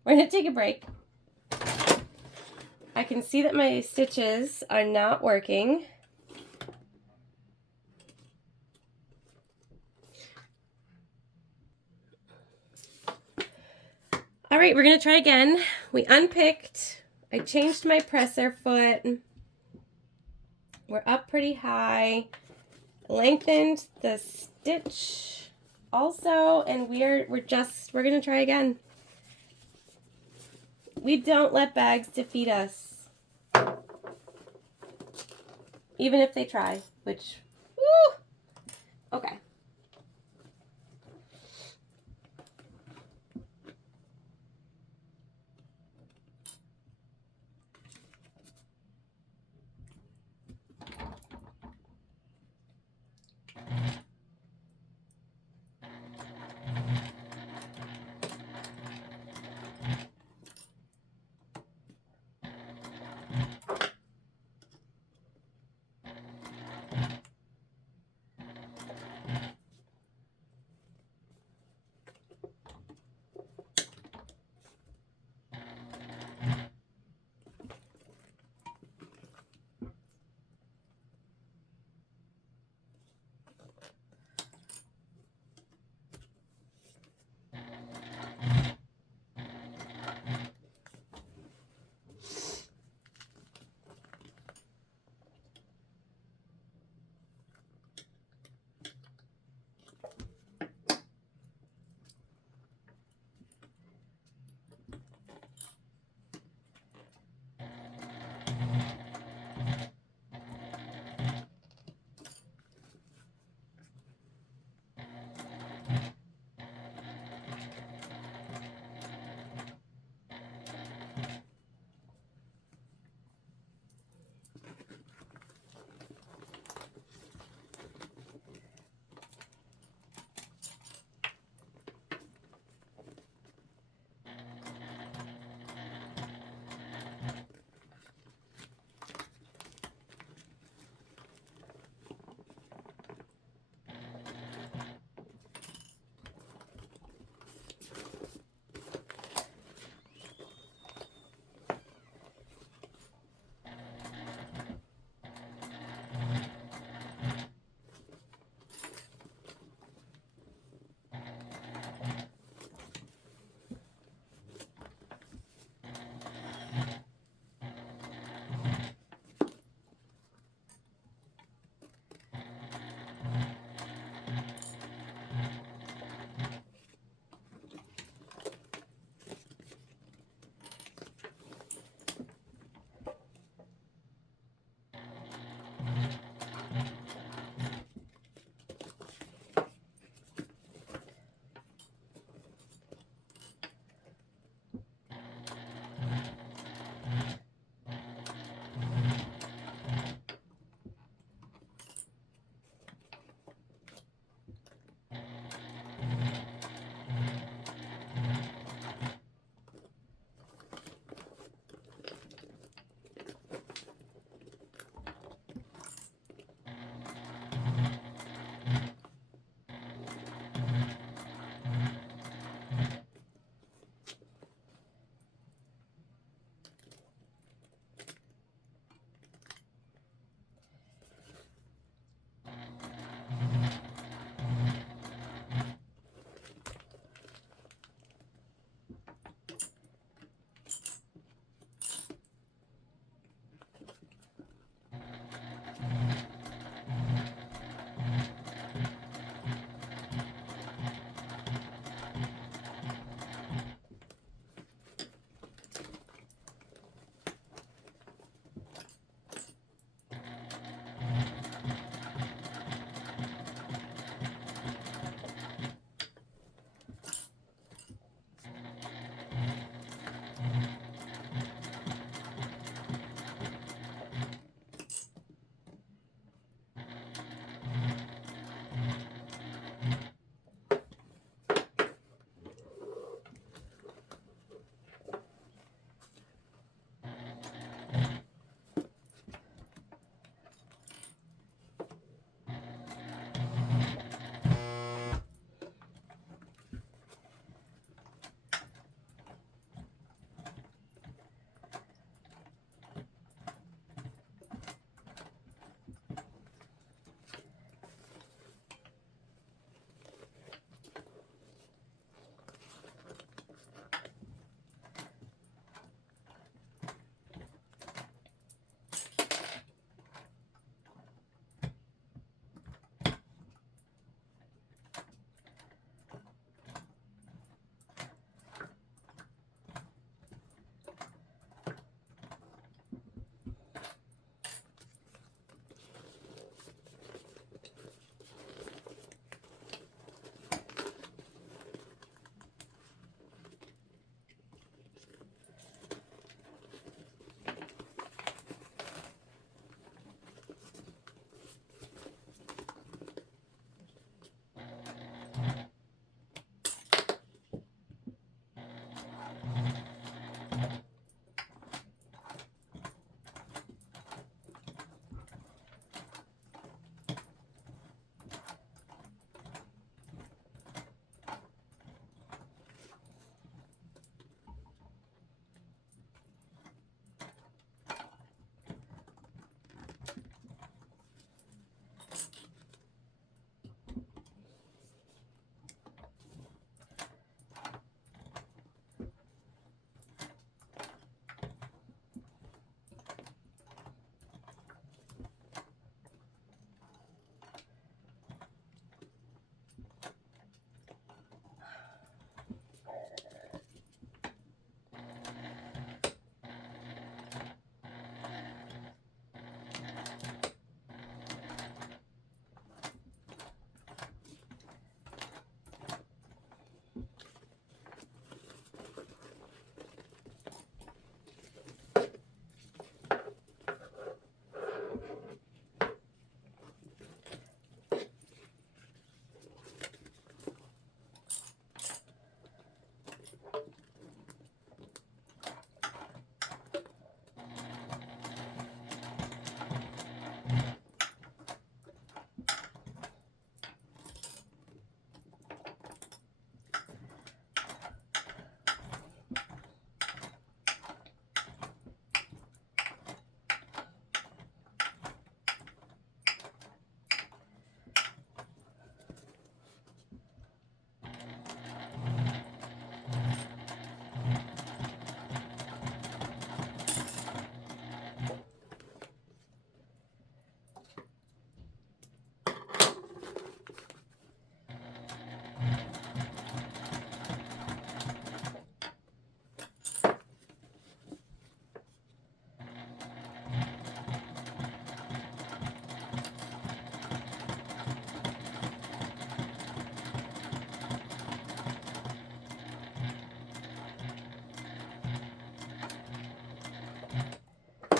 we're gonna take a break. I can see that my stitches are not working. All right, we're gonna try again. We unpicked, I changed my presser foot. We're up pretty high. Lengthened the stitch also, and we're gonna try again. We don't let bags defeat us. even if they try, which, woo! Okay.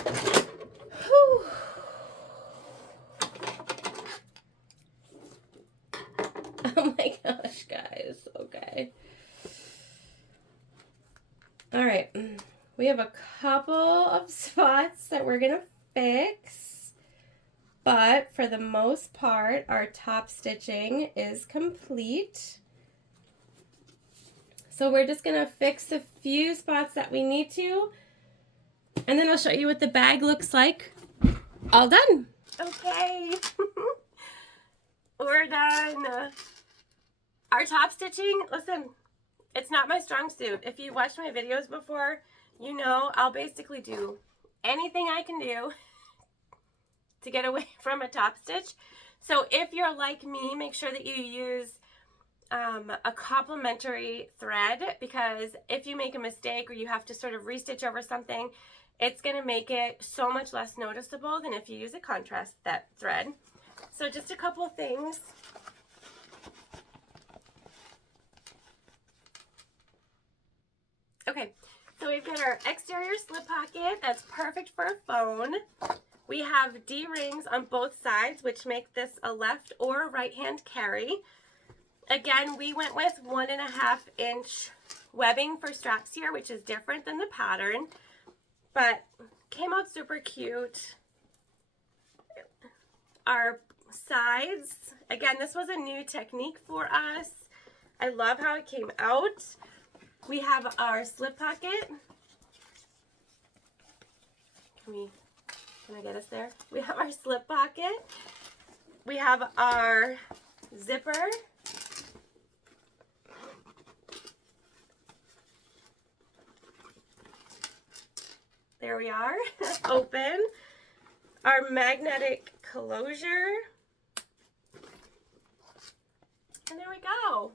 Whew. Oh my gosh, guys. Okay. All right. We have a couple of spots that we're going to fix, but for the most part, our top stitching is complete. So we're just going to fix a few spots that we need to, and then I'll show you what the bag looks like. All done. Okay. We're done. Our top stitching, listen, it's not my strong suit. If you watched my videos before, you know I'll basically do anything I can do to get away from a top stitch. So if you're like me, make sure that you use a complementary thread, because if you make a mistake or you have to sort of restitch over something, it's going to make it so much less noticeable than if you use a contrast thread. So just a couple of things. Okay, so we've got our exterior slip pocket. That's perfect for a phone. We have D-rings on both sides, which make this a left or right hand carry. Again, we went with 1.5 inch webbing for straps here, which is different than the pattern, but came out super cute. Our sides, again, this was a new technique for us. I love how it came out. We have our slip pocket. Can I get us there? We have our slip pocket. We have our zipper. There we are. Open. Our magnetic closure. And there we go.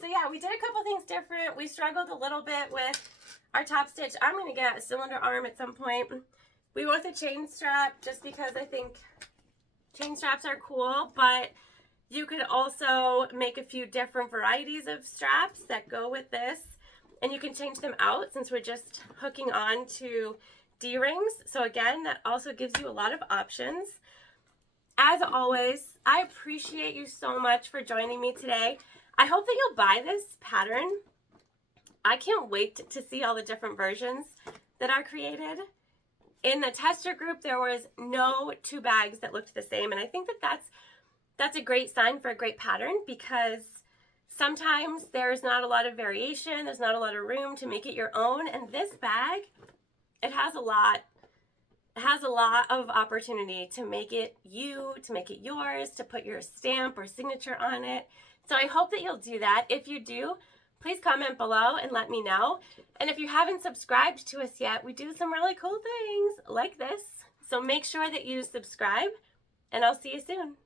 So yeah, we did a couple things different. We struggled a little bit with our top stitch. I'm going to get a cylinder arm at some point. We went with a chain strap just because I think chain straps are cool, but you could also make a few different varieties of straps that go with this, and you can change them out since we're just hooking on to D-rings. So again, that also gives you a lot of options. As always, I appreciate you so much for joining me today. I hope that you'll buy this pattern. I can't wait to see all the different versions that are created. In the tester group, there was no two bags that looked the same, and I think that that's a great sign for a great pattern, because sometimes there's not a lot of variation, there's not a lot of room to make it your own, and this bag, it has a lot of opportunity to make it you, to make it yours, to put your stamp or signature on it. So I hope that you'll do that. If you do, please comment below and let me know. And if you haven't subscribed to us yet, we do some really cool things like this. So make sure that you subscribe, and I'll see you soon.